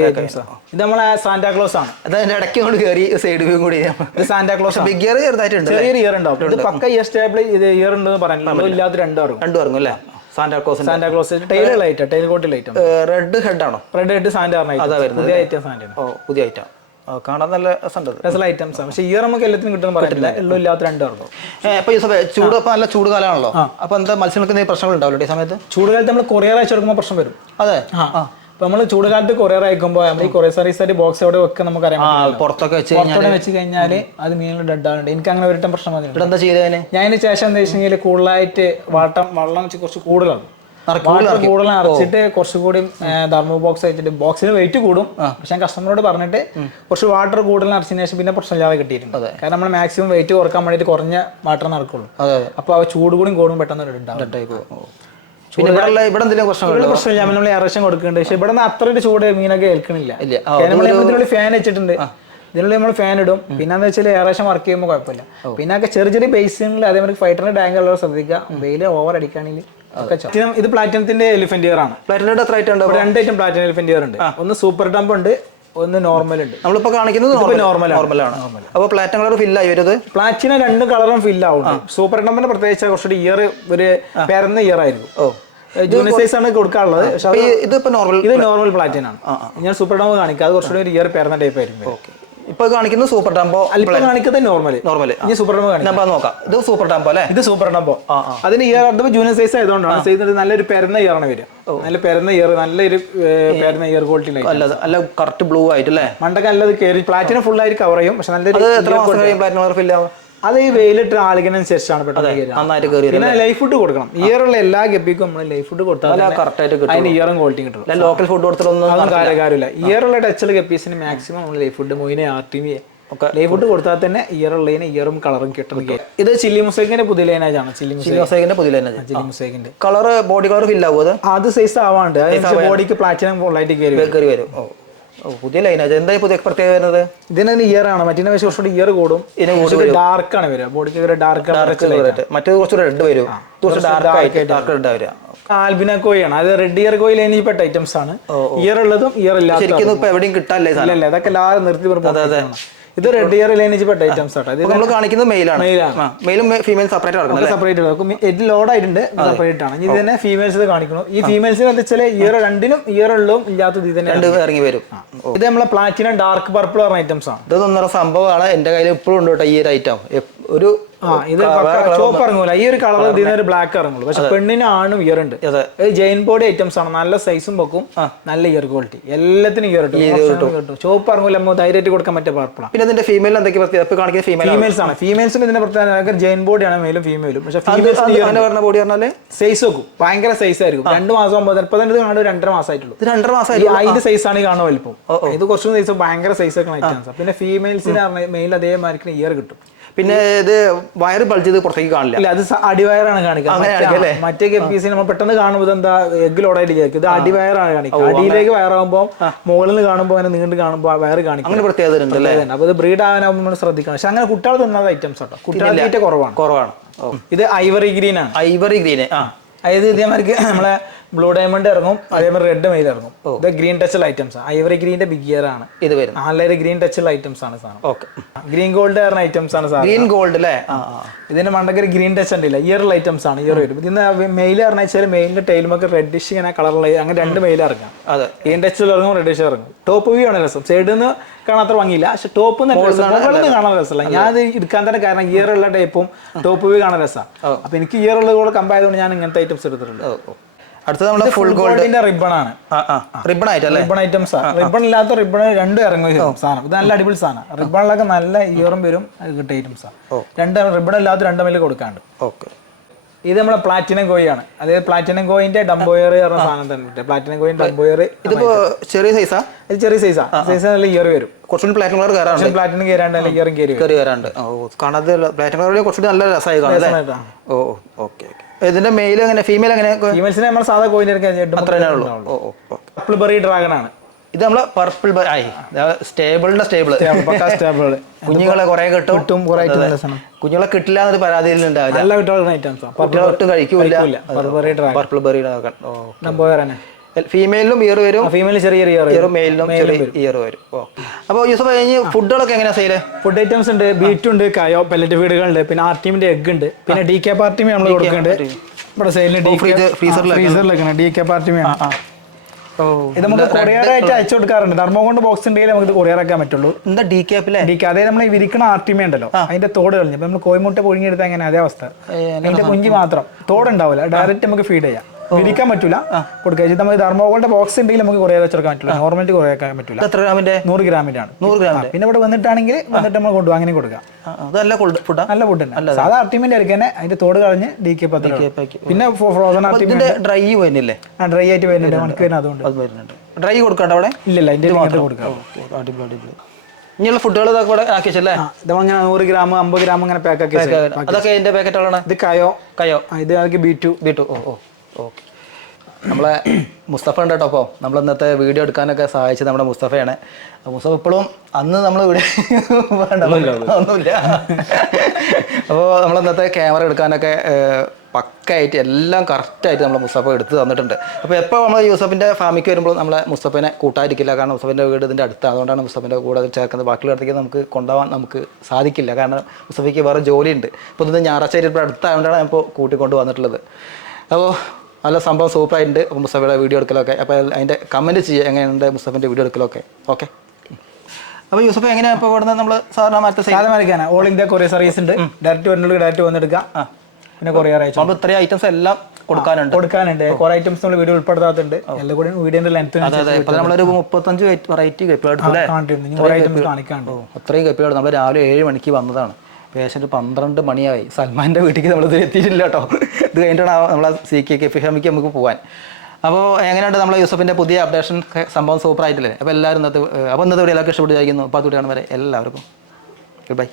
Speaker 3: ഇത് നമ്മളെ സാന്റാക്ലോസ് ആണ്.
Speaker 2: അത് അതിന്റെ ഇടയ്ക്ക് കൊണ്ട് കയറി സൈഡ് വ്യൂ കൂടി.
Speaker 3: ഇത് സാന്റാക്ലോസ്
Speaker 2: ബിഗ് ഇയർ ചെറുതായിട്ടുണ്ട്
Speaker 3: ചെറിയൊരു ഇയർ ഉണ്ടാവും. ഇത് പക്ക ഇയർ സ്റ്റേബിൾ ഇത് ഇയർ ഉണ്ടെന്ന് പറയാനില്ല ഇല്ലാത്ത രണ്ടു ഇറങ്ങും.
Speaker 2: രണ്ടും ഇറങ്ങും അല്ലേ? സാന്റാക്ലോസിന്റെ
Speaker 3: Santa Claus tail light tail coat light
Speaker 2: red head ആണോ?
Speaker 3: റെഡ് ഹെഡ് സാന്റാ
Speaker 2: അതാ വരുന്നത്
Speaker 3: പുതിയ ഐറ്റം സാന്റ
Speaker 2: ഓ പുതിയ ഐറ്റം കാണാൻ നല്ല രസമുണ്ട്
Speaker 3: ഐറ്റംസ് ആണ്. പക്ഷേ ഇയർ നമുക്ക് എല്ലാത്തിനും കിട്ടുന്ന പറ്റില്ല എല്ലാം ഇല്ലാത്ത രണ്ടാണല്ലോ
Speaker 2: ഇപ്പൊ ഈ സമയത്ത് ചൂട് ഇപ്പൊ നല്ല ചൂട് കാലമാണല്ലോ അപ്പൊ എന്താ മത്സ്യങ്ങൾക്ക് പ്രശ്നങ്ങൾ ഉണ്ടാവില്ല ഈ സമയത്ത്?
Speaker 3: ചൂടുകാലത്ത് നമ്മൾ കൊറിയർ അയച്ചു കൊടുക്കുമ്പോൾ പ്രശ്നം വരും.
Speaker 2: അതെ.
Speaker 3: ആ. നമ്മൾ ചൂടുകാലത്ത് കൊറിയർ അയക്കുമ്പോൾ നമ്മൾ ഈ കൊറിയർ സർവീസ് ആയിട്ട് ബോക്സ് അവിടെ വെക്കാൻ നമുക്ക് അറിയാം
Speaker 2: പുറത്തൊക്കെ വെച്ച് കഴിഞ്ഞാൽ
Speaker 3: വെച്ച് കഴിഞ്ഞാൽ അത് മീനിൽ ഡെഡ് ആവുന്നുണ്ട് എനിക്ക് അങ്ങനെ ഒരു പ്രശ്നം വന്നിട്ടുണ്ട്
Speaker 2: എന്താ ചെയ്തതിന്
Speaker 3: ഞാൻ അതിന് ശേഷം എന്താ വെച്ചാൽ കൂടുതലായിട്ട് വാട്ടം വെള്ളം വെച്ച് കുറച്ച് കൂടുതലാണ്. കൂടുതൽ നിറച്ചിട്ട് കുറച്ചുകൂടി ധർമ്മ ബോക്സ് വെച്ചിട്ട് ബോക്സിന് വെയിറ്റ് കൂടും. പക്ഷെ ഞാൻ കസ്റ്റമറോട് പറഞ്ഞിട്ട് കുറച്ച് വാട്ടർ കൂടുതൽ നിറച്ചതിന് ശേഷം പിന്നെ പ്രശ്നമില്ലാതെ കിട്ടിയിട്ടുണ്ട്. കാരണം നമ്മൾ മാക്സിമം വെയിറ്റ് കുറയ്ക്കാൻ വേണ്ടിയിട്ട് കുറഞ്ഞ വാട്ടർ നടക്കുള്ളൂ.
Speaker 2: അപ്പൊ
Speaker 3: അപ്പോൾ ആ ചൂട് കൂടി കൂടും പെട്ടെന്ന് ഉണ്ടാവും
Speaker 2: പിന്നെ ഇവിടെ ഉള്ള ഇവിടെ എന്തെങ്കിലും പ്രശ്നങ്ങൾ
Speaker 3: പ്രശ്നമില്ല. നമ്മൾ ഇറക്ഷൻ കൊടുക്കുന്നുണ്ട് പക്ഷെ ഇവിടെ നിന്ന് ചൂട് മീനൊക്കെ ഏൽക്കണില്ല. ഇതിനുള്ളിൽ ഫാൻ വെച്ചിട്ടുണ്ട്. ഇതിനുള്ളിൽ നമ്മൾ ഫാൻ ഇടും. പിന്നെ എന്താ വെച്ചാൽ ഏകദേശം വർക്ക് ചെയ്യുമ്പോൾ കുഴപ്പമില്ല. പിന്നെ ഒക്കെ ചെറിയ ചെറിയ ബേസിനിൽ അതേമാതിരി ഫൈറ്ററിന്റെ ടാങ്ക് ഉള്ളവർ ശ്രദ്ധിക്കുക. വെയിൽ ഓവർ അടിക്കുകയാണെങ്കിൽ ഇത് പ്ലാറ്റിനത്തിന്റെ എലിഫന്റ് ഇയർ ആണ്.
Speaker 2: പ്ലാറ്റിനയുടെ എത്ര ഐറ്റം ഉണ്ട്?
Speaker 3: രണ്ട് ഐറ്റം പ്ലാറ്റിനം എലിഫന്റ് ഇയർ ഉണ്ട്. ഒന്ന് സൂപ്പർ ഡംപ് ഉണ്ട് ഒന്ന് നോർമൽ ഉണ്ട്.
Speaker 2: നമ്മളിപ്പോ കാണിക്കുന്നത്
Speaker 3: നോർമൽ ആണ്.
Speaker 2: നോർമലാണ് അപ്പോൾ പ്ലാറ്റിനം കളർ ആയി വരുന്നത്
Speaker 3: പ്ലാറ്റിന രണ്ട് കളറും ഫില്ല് ആവും സൂപ്പർ ഡംപിന്റെ പ്രത്യേകിച്ച് കുറച്ചുകൂടി ഇയർ ഒരു പേരുന്ന ഇയർ ആയിരുന്നു.
Speaker 2: ഓ.
Speaker 3: സൈസ് ആണ് കൊടുക്കാനുള്ളത് പക്ഷെ
Speaker 2: അപ്പൊ ഈ- ഇതിപ്പോ നോർമൽ
Speaker 3: ഇത് നോർമൽ പ്ലാറ്റിൻ ആണ്. ഞാൻ സൂപ്പർ ഡോം കാണിക്കാം. അത് കുറച്ചുകൂടി ഒരു ഇയർ പേരുന്ന ടൈപ്പ് ആയിരിക്കും
Speaker 2: ഓക്കെ ഇപ്പൊ കാണിക്കുന്നത് സൂപ്പർ ടാമ്പോ
Speaker 3: കാണിക്കുന്നത് നോർമൽ
Speaker 2: നോർമൽ
Speaker 3: ഇനി സൂപ്പർ ടാമ്പോ കാണിക്കാം
Speaker 2: നോക്കാം. ഇത് സൂപ്പർ ടാമ്പോ അല്ലേ?
Speaker 3: ഇത് സൂപ്പർ ടാമ്പോ അതിന് ഇയർ അടുത്ത ജൂനിയർ സൈസ് ആയതുകൊണ്ടാണ് സൈസ് നല്ലൊരു പെരുന്ന ഇയറാണ് വരിക. നല്ല പെരുന്ന ഇയർ നല്ലൊരു പെരുന്ന ഇയർ ക്വാളിറ്റി
Speaker 2: അല്ല അല്ല കറക്റ്റ് ബ്ലൂ ആയിട്ടല്ലേ?
Speaker 3: മണ്ടൊക്കെ നല്ലത് കയറി പ്ലാറ്റിനെ ഫുൾ ആയിട്ട് കവർ ചെയ്യും. പക്ഷെ നല്ലൊരു
Speaker 2: എത്ര മാസം കഴിയും? പ്ലാറ്റിനം ഫില്ല് ആവും
Speaker 3: അത് ഈ വെയിലിട്ട് ആളുകനുസരിച്ചാണ് ശേഷമാണ് കയറുക
Speaker 2: നന്നായിട്ട് കയറി
Speaker 3: പിന്നെ ലൈഫ് ഫുഡ് കൊടുക്കണം. ഇയറുള്ള എല്ലാ ഗപ്പിക്കും നമ്മൾ ലൈഫ് ഫുഡ് കൊടുത്താൽ അതിന് ഇയറും ക്വാളിറ്റി കിട്ടും
Speaker 2: ലോക്കൽ ഫുഡ്
Speaker 3: കാര്യം കാര്യമില്ല. ഇയറുള്ള ടച്ചിൽ ഗപ്പീസിന് മാക്സിമം നമ്മൾ ലൈഫ് ഫുഡ് മൊയിനെ ആർ ടി വി
Speaker 2: ഒക്കെ.
Speaker 3: ലൈഫ് ഫുഡ് കൊടുത്താൽ തന്നെ ഇയറുള്ളതിന് ഇയറും കളറും കിട്ടും. ഇത് ചില്ലി മുസൈക്കിന്റെ പുതിയ ലൈനാണ് ചില്ലി
Speaker 2: മുസൈക്കിന്റെ പുതിയ ലൈനേജ്
Speaker 3: ചില്ലി മുസൈക്കിന്റെ
Speaker 2: കളർ ബോഡി കളർ ഫില്ല് ആവും അത്?
Speaker 3: സൈസ് ആവാണ്ട്. ബോഡിക്ക് പ്ലാറ്റിനം ഫുള്ളായിട്ട് കയറി വരും.
Speaker 2: ഓ, പുതിയ ലൈനാ എന്താ പുതിയ പ്രത്യേകത വരുന്നത്?
Speaker 3: ഇതിന് ഇയർ ആണ്. മറ്റേ പക്ഷേ കുറച്ചുകൂടി ഇയർ കൂടും. ഡാർക്ക് ആണ് വരിക. ബോഡിക്ക് ഒരു ഡാർക്ക്
Speaker 2: മറ്റേത് കുറച്ച് റെഡ് വരും. കുറച്ച് ഡാർക്ക് റെഡ്
Speaker 3: ആൽബിന കോയാണ് അത് റെഡ് ഇയർ കോയിൽ ഐറ്റംസ് ആണ്. ഇയർ ഉള്ളതും ഇയർ ഇല്ലാത്തതും
Speaker 2: ശരിക്കും ഇപ്പൊ എവിടെയും കിട്ടാല്ലേ
Speaker 3: അതൊക്കെ എല്ലാവരും നിർത്തി നിർത്തി ഇത് റെഡ് ഇയർ ലൈനേജ് പെട്ട ഐറ്റംസ് ആട്ടോ. ഇത്
Speaker 2: നമ്മൾ കാണിക്കുന്നത് മെയിലാണ് മെയിലും ഫീമെയിൽ സെപ്പറേറ്റ് നടക്കുന്നത്
Speaker 3: സെപ്പറേറ്റ് ആക്കും ഇത് ലോഡ് ആയിട്ടുണ്ട്. സെപ്പറേറ്റ് ആണ്. ഇത് തന്നെ ഫീമെയിൽസ് കാണിക്കണം ഈ ഫീമെയിൽസിന് വെച്ചാൽ ഇയർ രണ്ടിനും ഇയർ ഉള്ളതും ഇല്ലാത്തത് ഇത് തന്നെ
Speaker 2: രണ്ട് ഇറങ്ങി വരും.
Speaker 3: ഇത് നമ്മളെ പ്ലാറ്റിനം ഡാർക്ക് പർപ്പിൾ പറഞ്ഞ ഐറ്റംസ് ആണ്
Speaker 2: ഇതൊന്നും സംഭവമാണ്. എന്റെ കയ്യിൽ ഇപ്പോഴും ഉണ്ട് കേട്ടോ ഈ ഒരു ഐറ്റം ഒരു
Speaker 3: ആ ഇത് ചോപ്പ് ഇറങ്ങൂല. ഈ ഒരു കളർ ഇതിന് ഒരു ബ്ലാക്ക് ഇറങ്ങുള്ളൂ. പക്ഷെ പെണ്ണിന് ആണും ഇയർ ഉണ്ട്. ജെയിൻ ബോഡി ഐറ്റംസ് ആണ്. നല്ല സൈസും വെക്കും. നല്ല ഇയർ ക്വാളിറ്റി എല്ലാത്തിനും ഇയർ കിട്ടും. ചോപ്പ് ഇറങ്ങൂല. നമുക്ക് ധൈര്യമായിട്ട് കൊടുക്കാൻ പറ്റിയ പാർപ്പിളാണ്
Speaker 2: പിന്നെ അതിന്റെ ഫീമെയിൽ എന്തൊക്കെ
Speaker 3: ഫീമെയിൽസ് ആണ്. ഫീമെയിൽസിന് ഇതിന്റെ പ്രത്യേകത ജെയിൻ ബോഡിയാണ് മെയിലും ഫീമെയിലും പക്ഷെ
Speaker 2: ഫീമെയിൽസ് ബോഡി പറഞ്ഞാൽ?
Speaker 3: സൈസ് വെക്കും. ഭയങ്കര സൈസ് ആയിരിക്കും. രണ്ട് മാസം ഒമ്പത് ഇപ്പൊ തന്നെ ഇത് കാണും രണ്ടര മാസമായിട്ടുള്ളൂ
Speaker 2: രണ്ടര മാസം
Speaker 3: അതിന്റെ സൈസ് ആണ് കാണുന്ന വലിപ്പം. ഇത് കുറച്ചും സൈസ് ഭയങ്കര സൈസ് ഒക്കെ ഐറ്റംസ് പിന്നെ ഫീമെയിൽസിന് മെയിൽ അതേമാതിരി ഇയർ കിട്ടും.
Speaker 2: പിന്നെ ഇത് വയർ ബൾജ് ചെയ്ത് പുറത്തേക്ക് കാണില്ല.
Speaker 3: ഇല്ല അത് സ- അടിവയറാണ് കാണിക്കുക
Speaker 2: അങ്ങനെ
Speaker 3: മറ്റേ-
Speaker 2: കാണിക്കും അല്ലേ?
Speaker 3: മറ്റേ ഗപ്പീസ് നമ്മൾ പെട്ടെന്ന് കാണുമ്പോൾ എന്താ എഗ്ഗിൽ വിചാരിക്കും ഇത് അടിവയറാണ് കാണിക്കുക. അടിയിലേക്ക് വയറാകുമ്പോൾ മുകളിൽ നിന്ന് കാണുമ്പോൾ അങ്ങനെ നീണ്ട് കാണുമ്പോൾ ആ വയറ് കാണിക്കും.
Speaker 2: അങ്ങനെ പ്രത്യേകത ഉണ്ട് അല്ലേ?
Speaker 3: അപ്പൊ ഇത് ബ്രീഡ് ആവാനാകുമ്പോൾ നമ്മൾ ശ്രദ്ധിക്കണം. പക്ഷെ അങ്ങനെ കുട്ടികൾ തിന്നാത്ത ഐറ്റംസ് കേട്ടോ കുട്ടികൾ തീറ്റ കുറവാണ്.
Speaker 2: കുറവാണ്.
Speaker 3: ഇത് ഐവറി ഗ്രീൻ ആണ്.
Speaker 2: ഐവറി ഗ്രീന് ആ.
Speaker 3: അതായത് ഇതേമാതിരി നമ്മളെ ബ്ലൂ ഡയമണ്ട് ഇറങ്ങും അതേപോലെ റെഡ് മെയിൽ ഇറങ്ങും. ഇത് ഗ്രീൻ ടച്ചുള്ള ഐറ്റംസ് ഐവറി ഗ്രീന്റെ ബിഗ് ഇയർ ആണ്.
Speaker 2: ഇത് വരും
Speaker 3: നാലര ഗ്രീൻ ടച്ചുള്ള ഐറ്റംസ് ആണ് സാധനം.
Speaker 2: ഓക്കെ.
Speaker 3: ഗ്രീൻ ഗോൾഡ് പറഞ്ഞ ഐറ്റംസ് ആണ് സാധനം.
Speaker 2: ഗ്രീൻ ഗോൾഡ് അല്ലേ?
Speaker 3: ഇതിന്റെ മണ്ടക്കൊരു ഗ്രീൻ ടച്ച് ഉണ്ടല്ല. ഇയറുള്ള ഐറ്റംസ് ആണ് ഇയർ വരും. ഇതിന് മെയിൽ പറഞ്ഞു വെച്ചാൽ മെയിലിന്റെ ടൈലുമൊക്കെ റെഡിഷ് ഇങ്ങനെ കളറുള്ള അങ്ങനെ രണ്ട് മെയിൽ ഇറങ്ങാം.
Speaker 2: അതെ.
Speaker 3: ഗ്രീൻ ടച്ചിൽ ഇറങ്ങും റെഡിഷ് ഇറങ്ങും. ടോപ്പ് വ്യൂ ആണ് രസം. സൈഡിൽ നിന്ന് കാണാൻ അത്ര ഭംഗിയില്ല. പക്ഷെ ടോപ്പ് മുകളിൽ കാണാൻ രസമല്ല. ഞാൻ ഇത് എടുക്കാൻ തന്നെ കാരണം ഇയർ ഉള്ള ടൈപ്പും ടോപ്പ് വ്യൂ കാണാൻ രസമാണ് അപ്പൊ എനിക്ക് ഇയർ ഉള്ളത് കൂടെ കമ്പയർ ചെയ്തുകൊണ്ട് ഞാൻ ഇങ്ങനത്തെ ഐറ്റംസ് എടുത്തിട്ടുണ്ട്.
Speaker 2: അടുത്തത് നമ്മുടെ ഫുൾ ഗോൾഡ്
Speaker 3: ഗോൾഡിന്റെ റിബൺ ആണ്.
Speaker 2: റിബൺ ആയിട്ട്
Speaker 3: റിബൺ ഐറ്റംസ് റിബൺ ഇല്ലാത്ത റിബൺ രണ്ടും ഇറങ്ങി സാധനം. ഇത് നല്ല അടിപൊളി സാധനം. റിബണിലൊക്കെ നല്ല ഇയറും വരും കിട്ടിയ ഐറ്റംസ് ആണ് രണ്ട് റിബൺ ഇല്ലാത്ത രണ്ട് മില്ല് കൊടുക്കാണ്ട്.
Speaker 2: ഓക്കെ.
Speaker 3: ഇത് നമ്മുടെ പ്ലാറ്റിനം കോയാണ് അതായത് പ്ലാറ്റിനം കോയിന്റെ ഡംബോയർ പറഞ്ഞ സാധനം തന്നെ പ്ലാറ്റിനം കോയിൻ ഡംബോയർ
Speaker 2: ഇതിപ്പോ ചെറിയ സൈസാ
Speaker 3: ഇത് ചെറിയ സൈസാ സൈസ് നല്ല ഇയർ വരും.
Speaker 2: കുറച്ചുകൂടി പ്ലാറ്റിനം കളർ കയറാണ്ട്
Speaker 3: പ്ലാറ്റിനം കയറാണ്ട് ഇയറും കയറി
Speaker 2: കയറി വരാണ്ട്. ഓ കാണാതെ പ്ലാറ്റിനം കളർ കുറച്ചുകൂടി നല്ല രസമായി കാണാം ഓ ഓക്കെ ഓക്കെ. ഇതിന്റെ മെയിൽ എങ്ങനെ ഫീമെയിൽ എങ്ങനെ?
Speaker 3: ഫീമെയിൽസിനെ നമ്മൾ സാധാ കോയിൻ
Speaker 2: അത്ര ഉള്ളൂ.
Speaker 3: ബെറി ഡ്രാഗൺ ആണ്.
Speaker 2: ഇത് നമ്മൾ പർപ്പിൾ ആയി. സ്റ്റേബിളിന്റെ
Speaker 3: സ്റ്റേബിൾ സ്റ്റേബിൾ
Speaker 2: കുഞ്ഞുങ്ങളെ കുറെ കിട്ടും.
Speaker 3: കിട്ടും കുറെ
Speaker 2: കുഞ്ഞുങ്ങളെ കിട്ടില്ല എന്നൊരു പരാതിയിൽ ഉണ്ടാവില്ല. കുട്ടികളെ ഒട്ടും കഴിക്കൂല.
Speaker 3: പർപ്പിൾ ബെറി ഡ്രാഗൺ
Speaker 2: പർപ്പിൾ ഫീമെയിലും ഇയർ വരും.
Speaker 3: ഫീമെയിൽ ചെറിയ ഇയർ
Speaker 2: മെയിലിനും ചെറിയ ഇയർ വരും. ഓ. അപ്പോൾ യൂസഫ് കഴിഞ്ഞ് ഫുഡുകളൊക്കെ എങ്ങനെയാ സെയിൽ
Speaker 3: ഫുഡ് ഐറ്റംസ് ഉണ്ട് ബീറ്റ് ഉണ്ട് കയോ പെല്ലറ്റ് വീടുകളുണ്ട് പിന്നെ ആർ ടീമിന്റെ എഗ് ഉണ്ട്. പിന്നെ ഡി കെ പാർട്ടിമി നമ്മൾ കൊടുക്കുന്നുണ്ട്. ഇവിടെ
Speaker 2: സെയിലിന്
Speaker 3: ഫ്രീസറിലൊക്കെ ഡി കെ പാർട്ടി
Speaker 2: ഓ
Speaker 3: ഇത് നമുക്ക് കൊറിയറായിട്ട് അയച്ചു കൊടുക്കാറുണ്ട്. ധർമ്മകൊണ്ട് ബോക്സ് ഉണ്ടെങ്കിൽ നമുക്ക് ഇത് ആക്കാൻ പറ്റുള്ളൂ.
Speaker 2: എന്താ ഡി കെ ക്യാപ്പിലെ
Speaker 3: ഡി കെ അതായത് നമ്മൾ വിരിക്കുന്ന ആർട്ടിമ ഉണ്ടല്ലോ. അതിന്റെ തോട് കളഞ്ഞു. നമ്മൾ കോയിമുട്ട പുഴുങ്ങിയെടുത്താൽ അങ്ങനെ അതേ അവസ്ഥ. അതിന്റെ കുഞ്ഞി മാത്രം. തോടുണ്ടാവില്ല ഡയറക്റ്റ് നമുക്ക് ഫീഡ് ചെയ്യാം. വിരിക്കാൻ പറ്റൂല. കൊടുക്കുക നമ്മൾ ധർമ്മോകളുടെ ബോക്സ് ഉണ്ടെങ്കിൽ നമുക്ക് കുറേ വെച്ചെടുക്കാൻ പറ്റില്ല നോർമലി കുറേ വെക്കാൻ പറ്റില്ല
Speaker 2: എത്ര ഗ്രാമിന്റെ
Speaker 3: നൂറ് ഗ്രാമിന്റെ ആണ്
Speaker 2: നൂറ് ഗ്രാം
Speaker 3: പിന്നെ ഇവിടെ വന്നിട്ടാണെങ്കിൽ വന്നിട്ട് നമ്മൾ കൊണ്ടുപോകും അങ്ങനെ കൊടുക്കാം.
Speaker 2: അതല്ല ഫുഡാ
Speaker 3: നല്ല ഫുഡ് സാധാ അർട്ടിമിന്റെ അടുക്ക് തന്നെ അതിന്റെ തോട് കളഞ്ഞ് ഡി കെ പത്ത് പിന്നെ ഫ്രോസൺ അർട്ടിമി
Speaker 2: ഇതിന്റെ ഡ്രൈ വരുന്നില്ലേ?
Speaker 3: ആ ഡ്രൈ ആയിട്ട് വരുന്നുണ്ട്. ഉണക്ക് വരുന്ന അതുകൊണ്ട്.
Speaker 2: അത് വരുന്നുണ്ട്. ഡ്രൈ കൊടുക്കണ്ട അവിടെ?
Speaker 3: ഇല്ലല്ല അതിന്റെ മാത്രം. കൊടുക്കാം.
Speaker 2: അടിപൊളി അടിപൊളി. ഇനിയുള്ള ഫുഡുകൾ ഇതൊക്കെ ഇവിടെ ആക്കി വെച്ചല്ലേ
Speaker 3: ഇതങ്ങനെ നൂറ് ഗ്രാം അമ്പത് ഗ്രാം അങ്ങനെ പാക്ക് ആക്കി
Speaker 2: അതൊക്കെ അതിന്റെ പാക്കറ്റുകളാണ്
Speaker 3: ഇത് കയോ?
Speaker 2: കയോ.
Speaker 3: ഇത് ഇത് ടു ബി ടു
Speaker 2: ഓ ഓ. ഓക്കെ. നമ്മളെ മുസ്തഫ ഉണ്ട് കേട്ടോ അപ്പോൾ നമ്മൾ ഇന്നത്തെ വീഡിയോ എടുക്കാനൊക്കെ സഹായിച്ചത് നമ്മുടെ മുസ്തഫയാണ്. മുസ്തഫ ഇപ്പോഴും അന്ന് നമ്മൾ ഇവിടെ വേണ്ട ഒന്നുമില്ല അപ്പോൾ നമ്മൾ ഇന്നത്തെ ക്യാമറ എടുക്കാനൊക്കെ പക്കായിട്ട് എല്ലാം കറക്റ്റായിട്ട് നമ്മൾ മുസ്തഫ എടുത്ത് തന്നിട്ടുണ്ട്. അപ്പോൾ എപ്പോൾ നമ്മൾ യൂസഫിന്റെ ഫാമിക്ക് വരുമ്പോൾ നമ്മളെ മുസ്തഫിനെ കൂട്ടായിരിക്കില്ല കാരണം മുസ്തഫിന്റെ വീട് ഇതിന്റെ അടുത്ത്. അതുകൊണ്ടാണ് മുസ്തഫിന്റെ കൂടെ ചേർക്കുന്നത്. ബാക്കിയുള്ള ഇടത്തേക്ക് നമുക്ക് കൊണ്ടുപോകാൻ നമുക്ക് സാധിക്കില്ല. കാരണം മുസ്തഫയ്ക്ക് വേറെ ജോലിയുണ്ട്. അപ്പോൾ ഇത് ഞായറാഴ്ച ഇപ്പോൾ അടുത്തായതുകൊണ്ടാണ് ഞാൻ ഇപ്പോൾ കൂട്ടിക്കൊണ്ട് വന്നിട്ടുള്ളത്. അപ്പോൾ നല്ല സംഭവം സൂപ്പറായിട്ടുണ്ട്. അപ്പോൾ മുസ്തഫയുടെ വീഡിയോ എടുക്കലൊക്കെ. അപ്പോൾ അതിന്റെ കമന്റ് ചെയ്യുക എങ്ങനെയുണ്ട് മുസ്തഫിന്റെ വീഡിയോ എടുക്കലൊക്കെ? ഓക്കെ അപ്പോൾ യൂസഫ് എങ്ങനെയാണ് ഇപ്പോൾ ഇവിടുന്ന് നമ്മൾ സാധാരണ മറ്റേ
Speaker 3: സാധനം വരയ്ക്കാനാണ് ഓൾ ഇന്ത്യ കൊറിയർ സർവീസ് ഉണ്ട്. ഡയറക്റ്റ് വന്നിട്ട് ഡയറക്റ്റ് വന്നെടുക്കാം പിന്നെ കൊറിയർ അയച്ചു.
Speaker 2: നമ്മൾ ഇത്രയും ഐറ്റംസ് എല്ലാം കൊടുക്കാനുണ്ട്.
Speaker 3: കൊടുക്കാനുണ്ട്. കുറെ ഐറ്റംസ് നമ്മൾ വീഡിയോ ഉൾപ്പെടുത്താത്തുണ്ട് എല്ലാം കൂടി വീഡിയോന്റെ ലെങ്ത്
Speaker 2: നമ്മളൊരു മുപ്പത്തഞ്ച് വെറൈറ്റി കപ്പികൾ
Speaker 3: കാണിക്കാണ്ടോ
Speaker 2: അത്രയും കപ്പികൾ നമ്മൾ രാവിലെ ഏഴ് മണിക്ക് വന്നതാണ്. പേഷ്യന്റ് പന്ത്രണ്ട് മണിയായി. സൽമാന്റെ വീട്ടിലേക്ക് നമ്മൾ എത്തിയിട്ടില്ല കേട്ടോ. ഇത് കഴിഞ്ഞിട്ടാണ് നമ്മളെ സി കെ കെ ഫിഷമിക്ക് നമുക്ക് പോകാൻ അപ്പോൾ എങ്ങനെയുണ്ട് നമ്മളെ യൂസഫിന്റെ പുതിയ അപ്ഡേഷൻ? സംഭവം സൂപ്പർ ആയിട്ടില്ലേ അപ്പോൾ എല്ലാവരും ഇന്നത്തെ അപ്പോൾ ഇന്നത്തെ ഇവിടെ എല്ലാവർക്കും ഇഷ്ടപ്പെട്ട് ചോദിക്കുന്നു അപ്പോൾ അതുകൂടി വരെ എല്ലാവർക്കും. Good bye